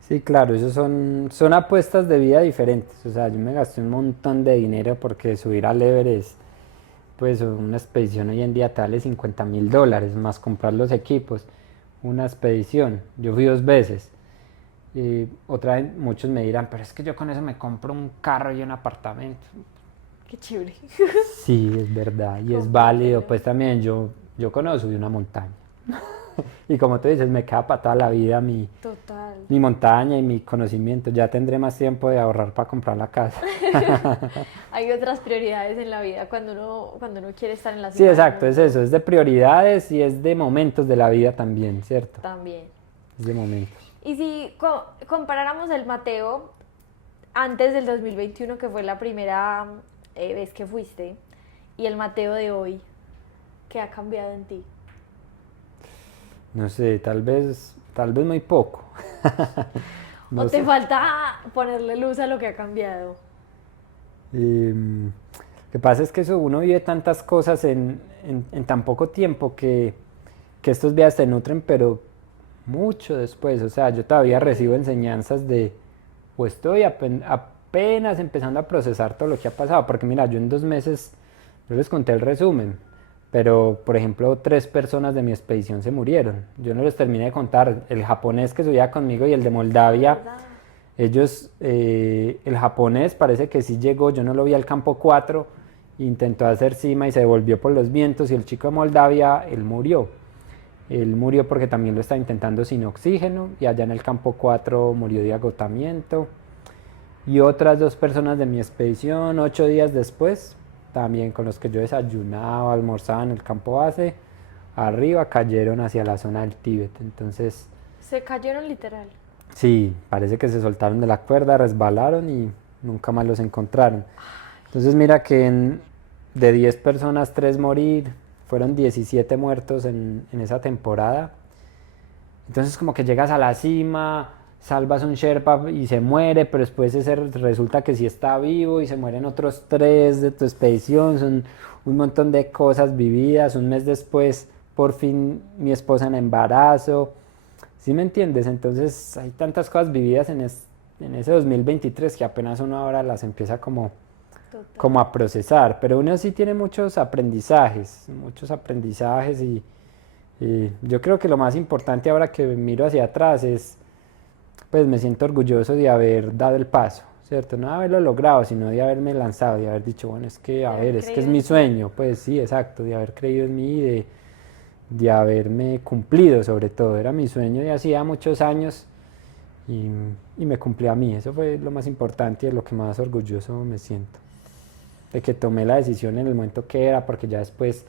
Sí, claro, esos son apuestas de vida diferentes. O sea, yo me gasté un montón de dinero porque subir al Everest, pues una expedición hoy en día te vale $50.000 más comprar los equipos. Una expedición, yo fui 2 veces. Y otra vez muchos me dirán, pero es que yo con eso me compro un carro y un apartamento. Qué chévere. Sí, es verdad, y es válido. Compártelo. Pues también yo con eso subí una montaña. Y como tú dices, me queda para toda la vida Total. mi montaña y mi conocimiento. Ya tendré más tiempo de ahorrar para comprar la casa. Hay otras prioridades en la vida cuando uno quiere estar en la Sí, cima del exacto, es mundo eso, es de prioridades y es de momentos de la vida también, ¿cierto? también. Es de momentos. Y si comparáramos el Mateo antes del 2021, que fue la primera vez que fuiste, y el Mateo de hoy, ¿qué ha cambiado en ti? No sé, tal vez muy poco. ¿O No te sé. falta ponerle luz a lo que ha cambiado? Lo que pasa es que eso, uno vive tantas cosas en tan poco tiempo que estos viajes te nutren, pero mucho después. O sea, yo todavía recibo enseñanzas o estoy apenas empezando a procesar todo lo que ha pasado. Porque mira, yo en 2 meses, yo les conté el resumen, pero por ejemplo, 3 personas de mi expedición se murieron. Yo no les terminé de contar. El japonés que subía conmigo y el de Ah, Moldavia. ¿verdad? Ellos, el japonés parece que sí llegó, yo no lo vi al campo 4, intentó hacer cima y se devolvió por los vientos, y el chico de Moldavia, él murió. Él murió porque también lo estaba intentando sin oxígeno, y allá en el campo 4 murió de agotamiento. Y otras 2 personas de mi expedición, 8 días después, también con los que yo desayunaba, almorzaba en el campo base, arriba cayeron hacia la zona del Tíbet. Entonces, Se cayeron literal. sí, parece que se soltaron de la cuerda, resbalaron y nunca más los encontraron. Entonces mira que de 10 personas, 3 morir, fueron 17 muertos en esa temporada. Entonces como que llegas a la cima, salvas un Sherpa y se muere, pero después ese resulta que sí está vivo y se mueren otros 3 de tu expedición. Son un montón de cosas vividas. Un mes después, por fin mi esposa en embarazo. ¿Sí me entiendes? Entonces hay tantas cosas vividas en ese 2023 que apenas uno ahora las empieza Total. como a procesar, pero uno sí tiene muchos aprendizajes y yo creo que lo más importante ahora que miro hacia atrás es, pues me siento orgulloso de haber dado el paso, ¿cierto? No de haberlo logrado, sino de haberme lanzado, de haber dicho, bueno, es que, De a haber ver, es que es creído mi en ti. sueño, pues sí, exacto, de haber creído en mí, de haberme cumplido sobre todo. Era mi sueño de hacía muchos años y, y me cumplió a mí. Eso fue lo más importante y de lo que más orgulloso me siento. De que tomé la decisión en el momento que era, porque ya después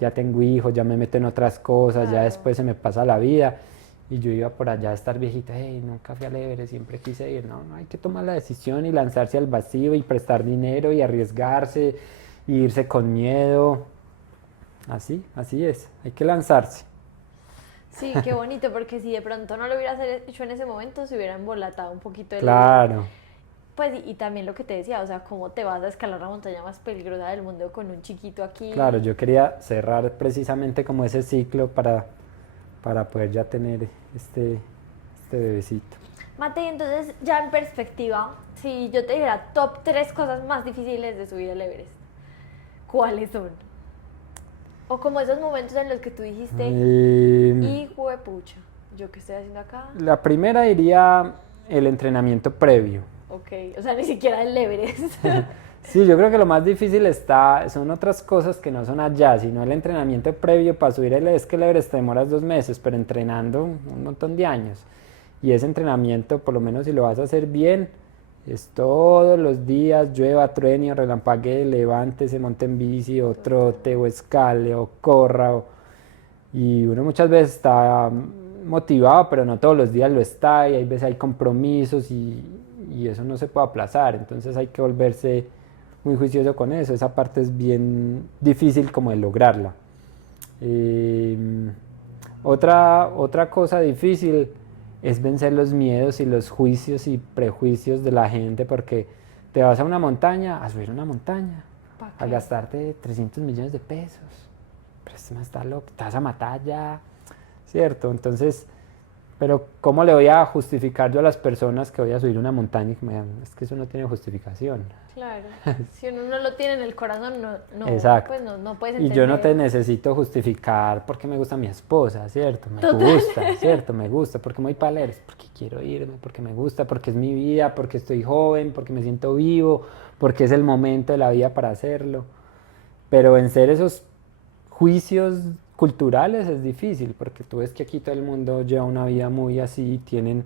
ya tengo hijos, ya me meto en otras cosas, ya Claro. después se me pasa la vida. Y yo iba por allá a estar viejito, hey, nunca fui al Everest, siempre quise ir. No, no, hay que tomar la decisión y lanzarse al vacío y prestar dinero y arriesgarse y irse con miedo. Así es, hay que lanzarse. Sí, qué bonito, porque si de pronto no lo hubieras hecho en ese momento, se hubiera embolatado un poquito el... Claro, Pues y también lo que te decía, o sea, cómo te vas a escalar la montaña más peligrosa del mundo con un chiquito claro, aquí. yo quería cerrar precisamente como ese ciclo para poder ya tener este bebecito. Mate, entonces ya en perspectiva, si yo te dijera top 3 cosas más difíciles de subir el Everest, ¿cuáles son? O como esos momentos en los que tú dijiste, Eh, hijo de pucha, ¿yo qué estoy haciendo acá? la primera diría el entrenamiento previo. Ok, o sea, ni siquiera el Everest. Sí, yo creo que lo más difícil son otras cosas que no son allá, sino el entrenamiento previo para subir es que el Everest te demoras 2 meses, pero entrenando un montón de años. Y ese entrenamiento, por lo menos si lo vas a hacer bien, es todos los días, llueva, truene, o relampaguee, levante, se monte en bici, o Total. trote, o escale, o corra. Y uno muchas veces está motivado, pero no todos los días lo está, y hay veces hay compromisos y eso no se puede aplazar. Entonces hay que volverse muy juicioso con eso. Esa parte es bien difícil como de lograrla. Eh, Otra cosa difícil es vencer los miedos y los juicios y prejuicios de la gente, porque te vas a una montaña, a subir una montaña, ¿Para a qué? gastarte 300 millones de pesos. Pero este man está loco, te vas a matar ya, ¿cierto? Entonces, pero ¿cómo le voy a justificar yo a las personas que voy a subir una montaña y que me digan, es que eso no tiene justificación? Claro. Si uno no lo tiene en el corazón, Exacto. pues no puedes Y yo no te entender. necesito justificar porque me gusta mi esposa, ¿cierto? Me Total. gusta, ¿cierto? Me gusta, porque me voy para leer, porque quiero irme, porque me gusta, porque es mi vida, porque estoy joven, porque me siento vivo, porque es el momento de la vida para hacerlo. Pero vencer esos juicios culturales es difícil, porque tú ves que aquí todo el mundo lleva una vida muy así, tienen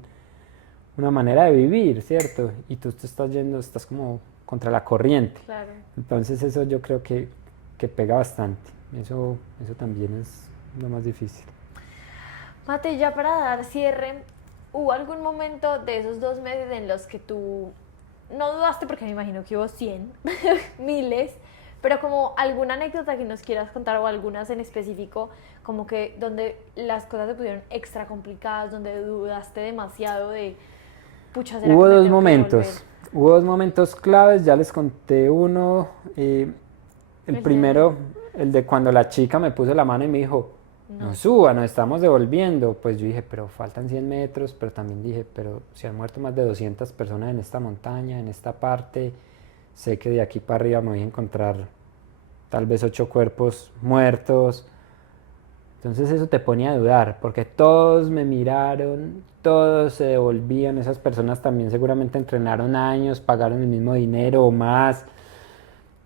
una manera de vivir, ¿cierto? Y tú te estás yendo, estás como contra la corriente. Claro. Entonces eso yo creo que pega bastante. Eso también es lo más difícil. Mate, ya para dar cierre, ¿hubo algún momento de esos 2 meses en los que tú no dudaste, porque me imagino que hubo 100, miles, pero como alguna anécdota que nos quieras contar o algunas en específico, como que donde las cosas se pusieron extra complicadas, donde dudaste demasiado de, pucha, ¿será Hubo que me dos tengo que devolver? momentos, hubo dos momentos claves, ya les conté uno. El El de... primero, el de cuando la chica me puso la mano y me dijo, No no suba. suba, nos estamos devolviendo. Pues yo dije, pero faltan 100 metros, pero también dije, pero si han muerto más de 200 personas en esta montaña, en esta parte, sé que de aquí para arriba me voy a encontrar tal vez 8 cuerpos muertos. Entonces eso te ponía a dudar, porque todos me miraron, todos se devolvían, esas personas también seguramente entrenaron años, pagaron el mismo dinero o más,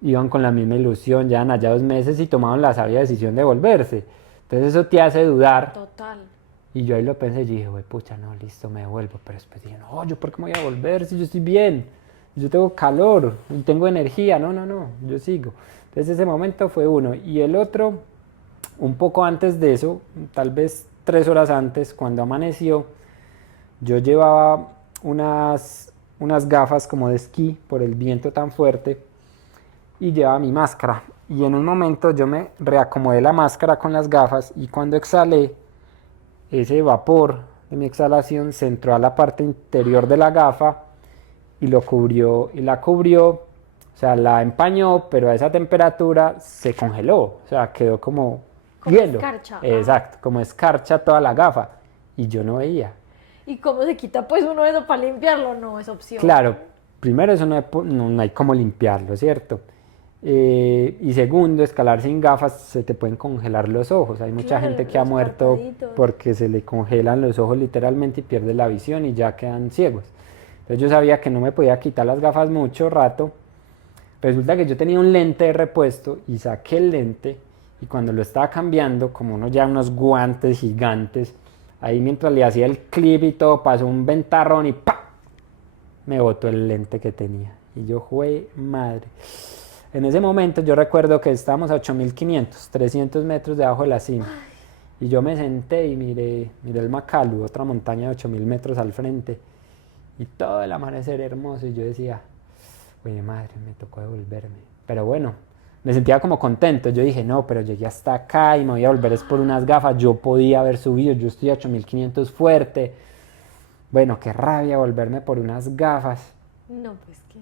iban con la misma ilusión, llevan allá 2 meses y tomaron la sabia decisión de volverse. Entonces eso te hace dudar. Total. Y yo ahí lo pensé y dije, güey, pucha, no, listo, me devuelvo. Pero después dije, no, ¿yo por qué me voy a volver si yo estoy bien? Yo tengo calor y tengo energía. No, no, no, yo sigo. Entonces ese momento fue uno. Y el otro, un poco antes de eso, tal vez 3 horas antes, cuando amaneció, yo llevaba unas gafas como de esquí por el viento tan fuerte y llevaba mi máscara. Y en un momento yo me reacomodé la máscara con las gafas y cuando exhalé, ese vapor de mi exhalación se entró a la parte interior de la gafa y lo cubrió y la cubrió, o sea, la empañó, pero a esa temperatura se congeló, o sea, quedó como Como hielo. escarcha. Exacto, como escarcha toda la gafa y yo no veía. ¿Y cómo se quita pues uno eso para limpiarlo? No es opción. Claro, primero eso no hay cómo limpiarlo, ¿cierto? Y segundo, escalar sin gafas se te pueden congelar los ojos. Hay mucha Claro, gente que ha los muerto párpados. porque se le congelan los ojos literalmente y pierde la visión y ya quedan ciegos. Entonces yo sabía que no me podía quitar las gafas mucho rato. Resulta que yo tenía un lente de repuesto y saqué el lente y cuando lo estaba cambiando, como uno ya unos guantes gigantes, ahí mientras le hacía el clip y todo, pasó un ventarrón y ¡pa! Me botó el lente que tenía. Y yo, jue madre. En ese momento yo recuerdo que estábamos a 8500, 300 metros debajo de la cima. Y yo me senté y miré el Makalu, otra montaña de 8000 metros al frente. Y todo el amanecer hermoso. Y yo decía, oye madre, me tocó devolverme. Pero bueno, me sentía como contento. Yo dije, no, pero llegué hasta acá y me voy a volver es por unas gafas. Yo podía haber subido, yo estoy a 8500 fuerte. Bueno, qué rabia volverme por unas gafas. No, pues qué.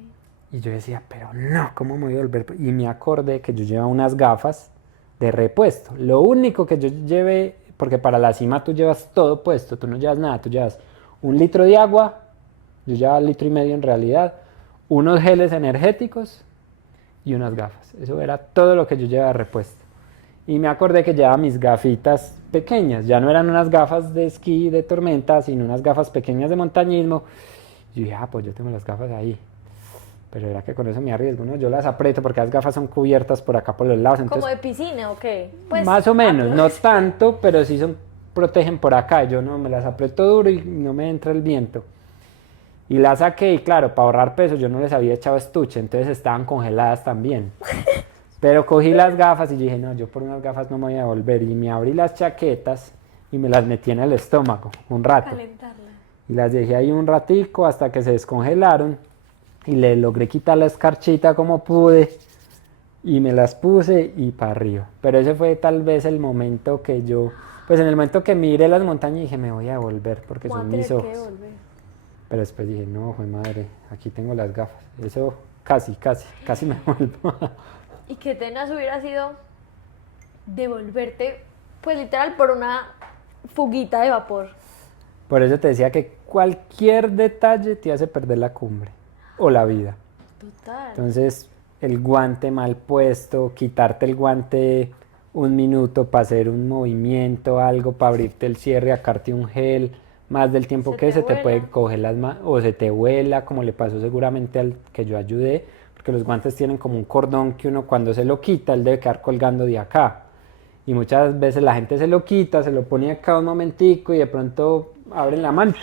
Y yo decía, pero no, ¿cómo me voy a volver? Y me acordé que yo llevaba unas gafas de repuesto. Lo único que yo llevé, porque para la cima tú llevas todo puesto, tú no llevas nada, tú llevas 1 litro de agua, yo llevaba 1,5 litros en realidad, unos geles energéticos y unas gafas. Eso era todo lo que yo llevaba de repuesto. Y me acordé que llevaba mis gafitas pequeñas, ya no eran unas gafas de esquí, de tormenta, sino unas gafas pequeñas de montañismo. Y yo dije, pues yo tengo las gafas ahí. Pero era que con eso me arriesgo, ¿no? Yo las aprieto porque las gafas son cubiertas por acá por los lados. ¿Como Entonces, de piscina o qué? Pues, más o menos, no pues, tanto, pero sí protegen por acá. Yo no me las aprieto duro y no me entra el viento. Y las saqué y claro, para ahorrar peso yo no les había echado estuche, entonces estaban congeladas también. Pero cogí las gafas y dije, no, yo por unas gafas no me voy a volver. Y me abrí las chaquetas y me las metí en el estómago un rato. calentarla. Y las dejé ahí un ratico hasta que se descongelaron. Y le logré quitar la escarchita como pude. Y me las puse y para arriba. Pero ese fue tal vez el momento que yo Pues en el momento que miré las montañas dije, me voy a devolver porque Voy a son tener mis que ojos. devolver. Pero después dije, no, jue madre, aquí tengo las gafas. Eso casi me vuelvo. Y qué tenaz hubiera sido devolverte, pues literal, por una fuguita de vapor. Por eso te decía que cualquier detalle te hace perder la cumbre o la vida. Total. Entonces, el guante mal puesto, quitarte el guante un minuto para hacer un movimiento, algo para abrirte el cierre, sacarte un gel, más del tiempo Se que te se te puede vuela. coger las manos o se te vuela, como le pasó seguramente al que yo ayudé, porque los guantes tienen como un cordón que uno cuando se lo quita, él debe quedar colgando de acá. Y muchas veces la gente se lo quita, se lo pone acá un momentico y de pronto abren la mano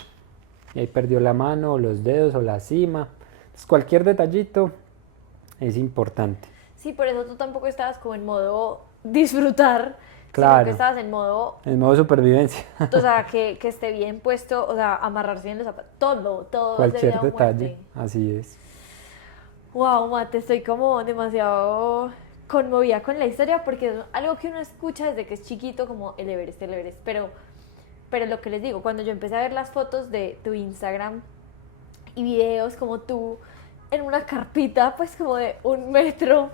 y ahí perdió la mano o los dedos o la cima. Entonces, cualquier detallito es importante. Sí, por eso tú tampoco estabas como en modo disfrutar, sino que Claro, estabas en modo, en modo supervivencia. o sea, que esté bien puesto, o sea, amarrarse bien los zapatos, todo es de Cualquier vida o detalle, muerte. así es. Wow, Mate, estoy como demasiado conmovida con la historia porque es algo que uno escucha desde que es chiquito, como el Everest, pero lo que les digo, cuando yo empecé a ver las fotos de tu Instagram y videos como tú en una carpita, pues como de 1 metro,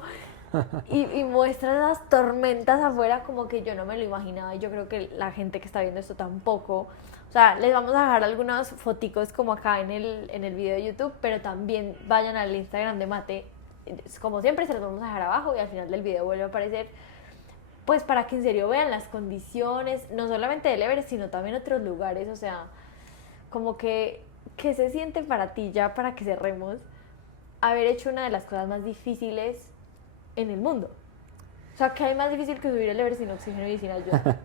y muestras las tormentas afuera, como que yo no me lo imaginaba y yo creo que la gente que está viendo esto tampoco. O sea, les vamos a dejar algunas foticos como acá en el video de YouTube, pero también vayan al Instagram de Mate. Como siempre se los vamos a dejar abajo y al final del video vuelve a aparecer. Pues para que en serio vean las condiciones, no solamente del Everest, sino también otros lugares. O sea, como que se siente para ti, ya para que cerremos, haber hecho una de las cosas más difíciles en el mundo. O sea, ¿qué hay más difícil que subir el Everest sin oxígeno y sin ayuda?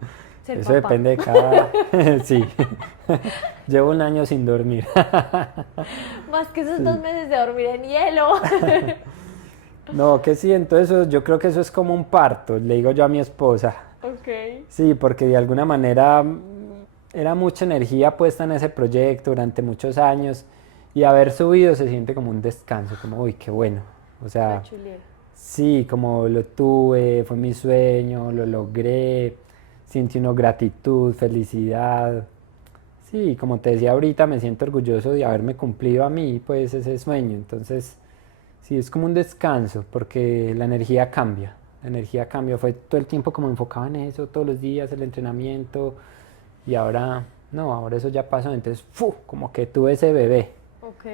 Ser Eso papá. depende de cada... Sí, llevo un año sin dormir. Más que esos 2 meses de dormir en hielo. No, que siento eso, yo creo que eso es como un parto, le digo yo a mi esposa. Ok. Sí, porque de alguna manera era mucha energía puesta en ese proyecto durante muchos años y haber subido se siente como un descanso, como, uy, qué bueno. O Qué sea, chulé. sí, como lo tuve, fue mi sueño, lo logré, sentí una gratitud, felicidad. Sí, como te decía ahorita, me siento orgulloso de haberme cumplido a mí, pues, ese sueño. Entonces, sí, es como un descanso, porque la energía cambia. La energía cambia, fue todo el tiempo como enfocado en eso, todos los días, el entrenamiento, y ahora, no, ahora eso ya pasó. Entonces, ¡fu! Como que tuve ese bebé, Ok.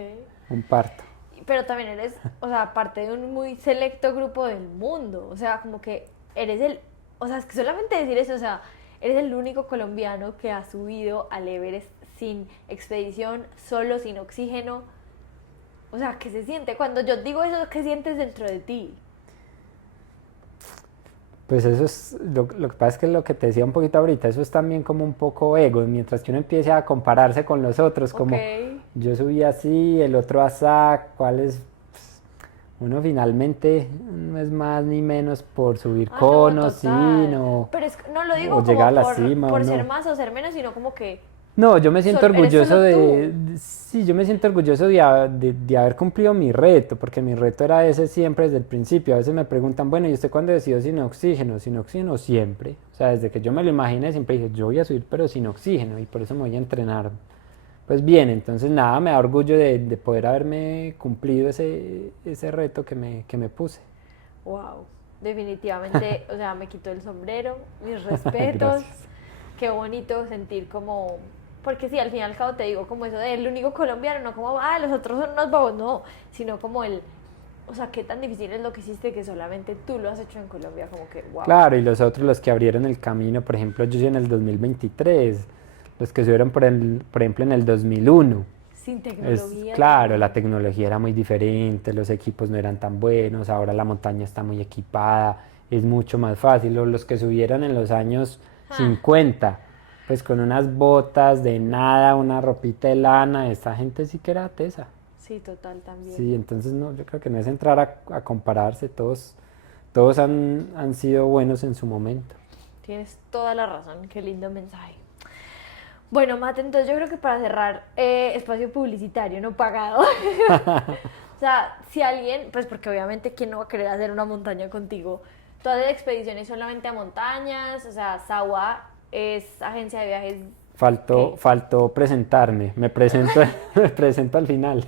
un parto. Pero también eres, o sea, parte de un muy selecto grupo del mundo. O sea, como que eres el, o sea, es que solamente decir eso, o sea, eres el único colombiano que ha subido al Everest sin expedición, solo, sin oxígeno. O sea, ¿qué se siente? Cuando yo digo eso, ¿qué sientes dentro de ti? Pues eso es, lo que pasa es que lo que te decía un poquito ahorita, eso es también como un poco ego, mientras que uno empiece a compararse con los otros, Ok. como yo subí así, el otro asá, cuál es, pues, uno finalmente no es más ni menos por subir Ah, no, conos, total. sino, Pero no lo o digo llegar a como la cima o por ser no. más o ser menos, sino como que No, yo me siento eres orgulloso solo tú. sí, yo me siento orgulloso de haber cumplido mi reto, porque mi reto era ese siempre desde el principio. A veces me preguntan, bueno, ¿y usted cuándo decidió sin oxígeno? Sin oxígeno siempre. O sea, desde que yo me lo imaginé, siempre dije, yo voy a subir, pero sin oxígeno, y por eso me voy a entrenar. Pues bien, entonces nada, me da orgullo de poder haberme cumplido ese reto que me puse. Wow. Definitivamente, o sea, me quitó el sombrero, mis respetos. Gracias. Qué bonito sentir como, porque sí, al fin y al cabo te digo como eso del único colombiano, no como, ah, los otros son unos bobos, no, sino como el, o sea, qué tan difícil es lo que hiciste que solamente tú lo has hecho en Colombia, como que, wow. Claro, y los otros, los que abrieron el camino, por ejemplo, yo en el 2023, los que subieron por ejemplo en el 2001. Sin Es tecnología, sin claro, la nada. tecnología era muy diferente, los equipos no eran tan buenos, ahora la montaña está muy equipada, es mucho más fácil. O los que subieron en los años Ah, 50, pues con unas botas de nada, una ropita de lana, esta gente sí que era tesa. sí, total también. Sí, entonces no, yo creo que no es entrar a compararse, todos han sido buenos en su momento. Tienes toda la razón, qué lindo mensaje. Bueno, Mate, entonces yo creo que para cerrar, espacio publicitario no pagado. O sea, si alguien, pues porque obviamente quién no va a querer hacer una montaña contigo, tú haces expediciones solamente a montañas, o sea, Sawa es agencia de viajes. Faltó presentarme, me presento, me presento al final.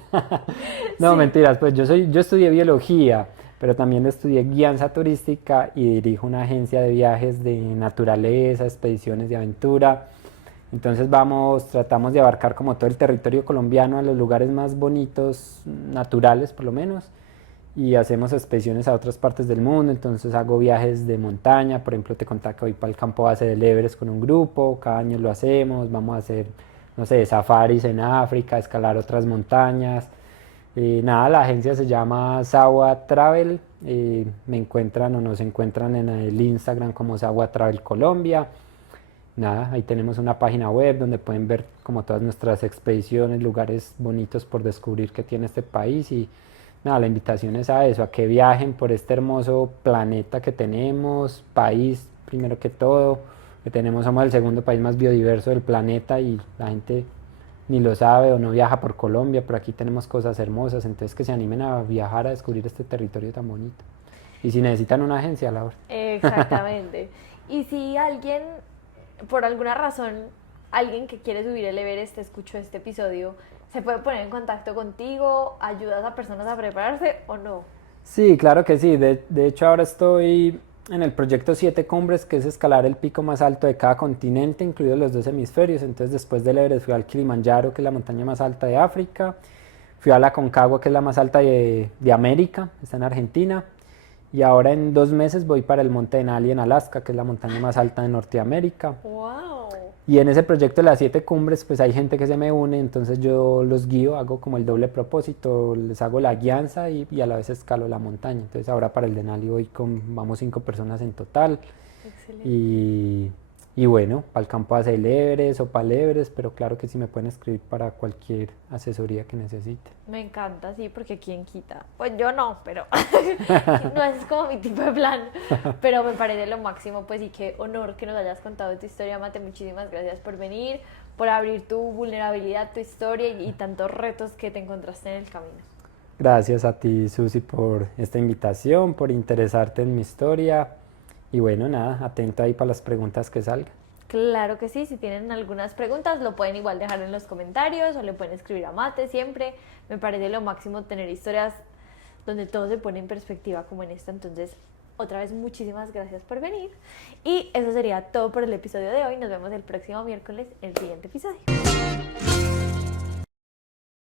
No, Sí. mentiras, pues yo estudié biología, pero también estudié guianza turística y dirijo una agencia de viajes de naturaleza, expediciones de aventura. Entonces tratamos de abarcar como todo el territorio colombiano a los lugares más bonitos, naturales por lo menos, y hacemos expediciones a otras partes del mundo. Entonces hago viajes de montaña, por ejemplo te contaba que voy para el campo base del Everest con un grupo, cada año lo hacemos, vamos a hacer, no sé, safaris en África, escalar otras montañas. Nada, la agencia se llama Sawa Travel, me encuentran o nos encuentran en el Instagram como Sawa Travel Colombia. Nada, ahí tenemos una página web donde pueden ver como todas nuestras expediciones, lugares bonitos por descubrir que tiene este país. Y nada, la invitación es a eso, a que viajen por este hermoso planeta que tenemos, país primero que todo, que tenemos, somos el segundo país más biodiverso del planeta y la gente ni lo sabe o no viaja por Colombia, pero aquí tenemos cosas hermosas, entonces que se animen a viajar a descubrir este territorio tan bonito. Y si necesitan una agencia, Laura. Exactamente. Y si alguien, por alguna razón, alguien que quiere subir el Everest escuchó este episodio, ¿se puede poner en contacto contigo? ¿Ayudas a personas a prepararse o no? Sí, claro que sí. De hecho, ahora estoy en el proyecto Siete Cumbres, que es escalar el pico más alto de cada continente, incluidos los dos hemisferios. Entonces, después del Everest fui al Kilimanjaro, que es la montaña más alta de África. Fui a la Concagua, que es la más alta de América, está en Argentina. Y ahora en 2 meses voy para el Monte Denali en Alaska, que es la montaña más alta de Norteamérica. ¡Wow! Y en ese proyecto de las 7 cumbres, pues hay gente que se me une, entonces yo los guío, hago como el doble propósito, les hago la guianza y a la vez escalo la montaña. Entonces ahora para el Denali vamos 5 personas en total. Excelente. Y bueno, para el campo hace el Everest o para el Everest, pero claro que sí me pueden escribir para cualquier asesoría que necesite. Me encanta, sí, porque quién quita. Pues yo no, pero no es como mi tipo de plan. Pero me parece lo máximo, pues, y qué honor que nos hayas contado tu historia, Mate. Muchísimas gracias por venir, por abrir tu vulnerabilidad, tu historia y tantos retos que te encontraste en el camino. Gracias a ti, Susi, por esta invitación, por interesarte en mi historia. Y bueno, nada, atento ahí para las preguntas que salgan. Claro que sí, si tienen algunas preguntas lo pueden igual dejar en los comentarios o le pueden escribir a Mate siempre. Me parece lo máximo tener historias donde todo se pone en perspectiva como en esta. Entonces, otra vez muchísimas gracias por venir. Y eso sería todo por el episodio de hoy. Nos vemos el próximo miércoles en el siguiente episodio.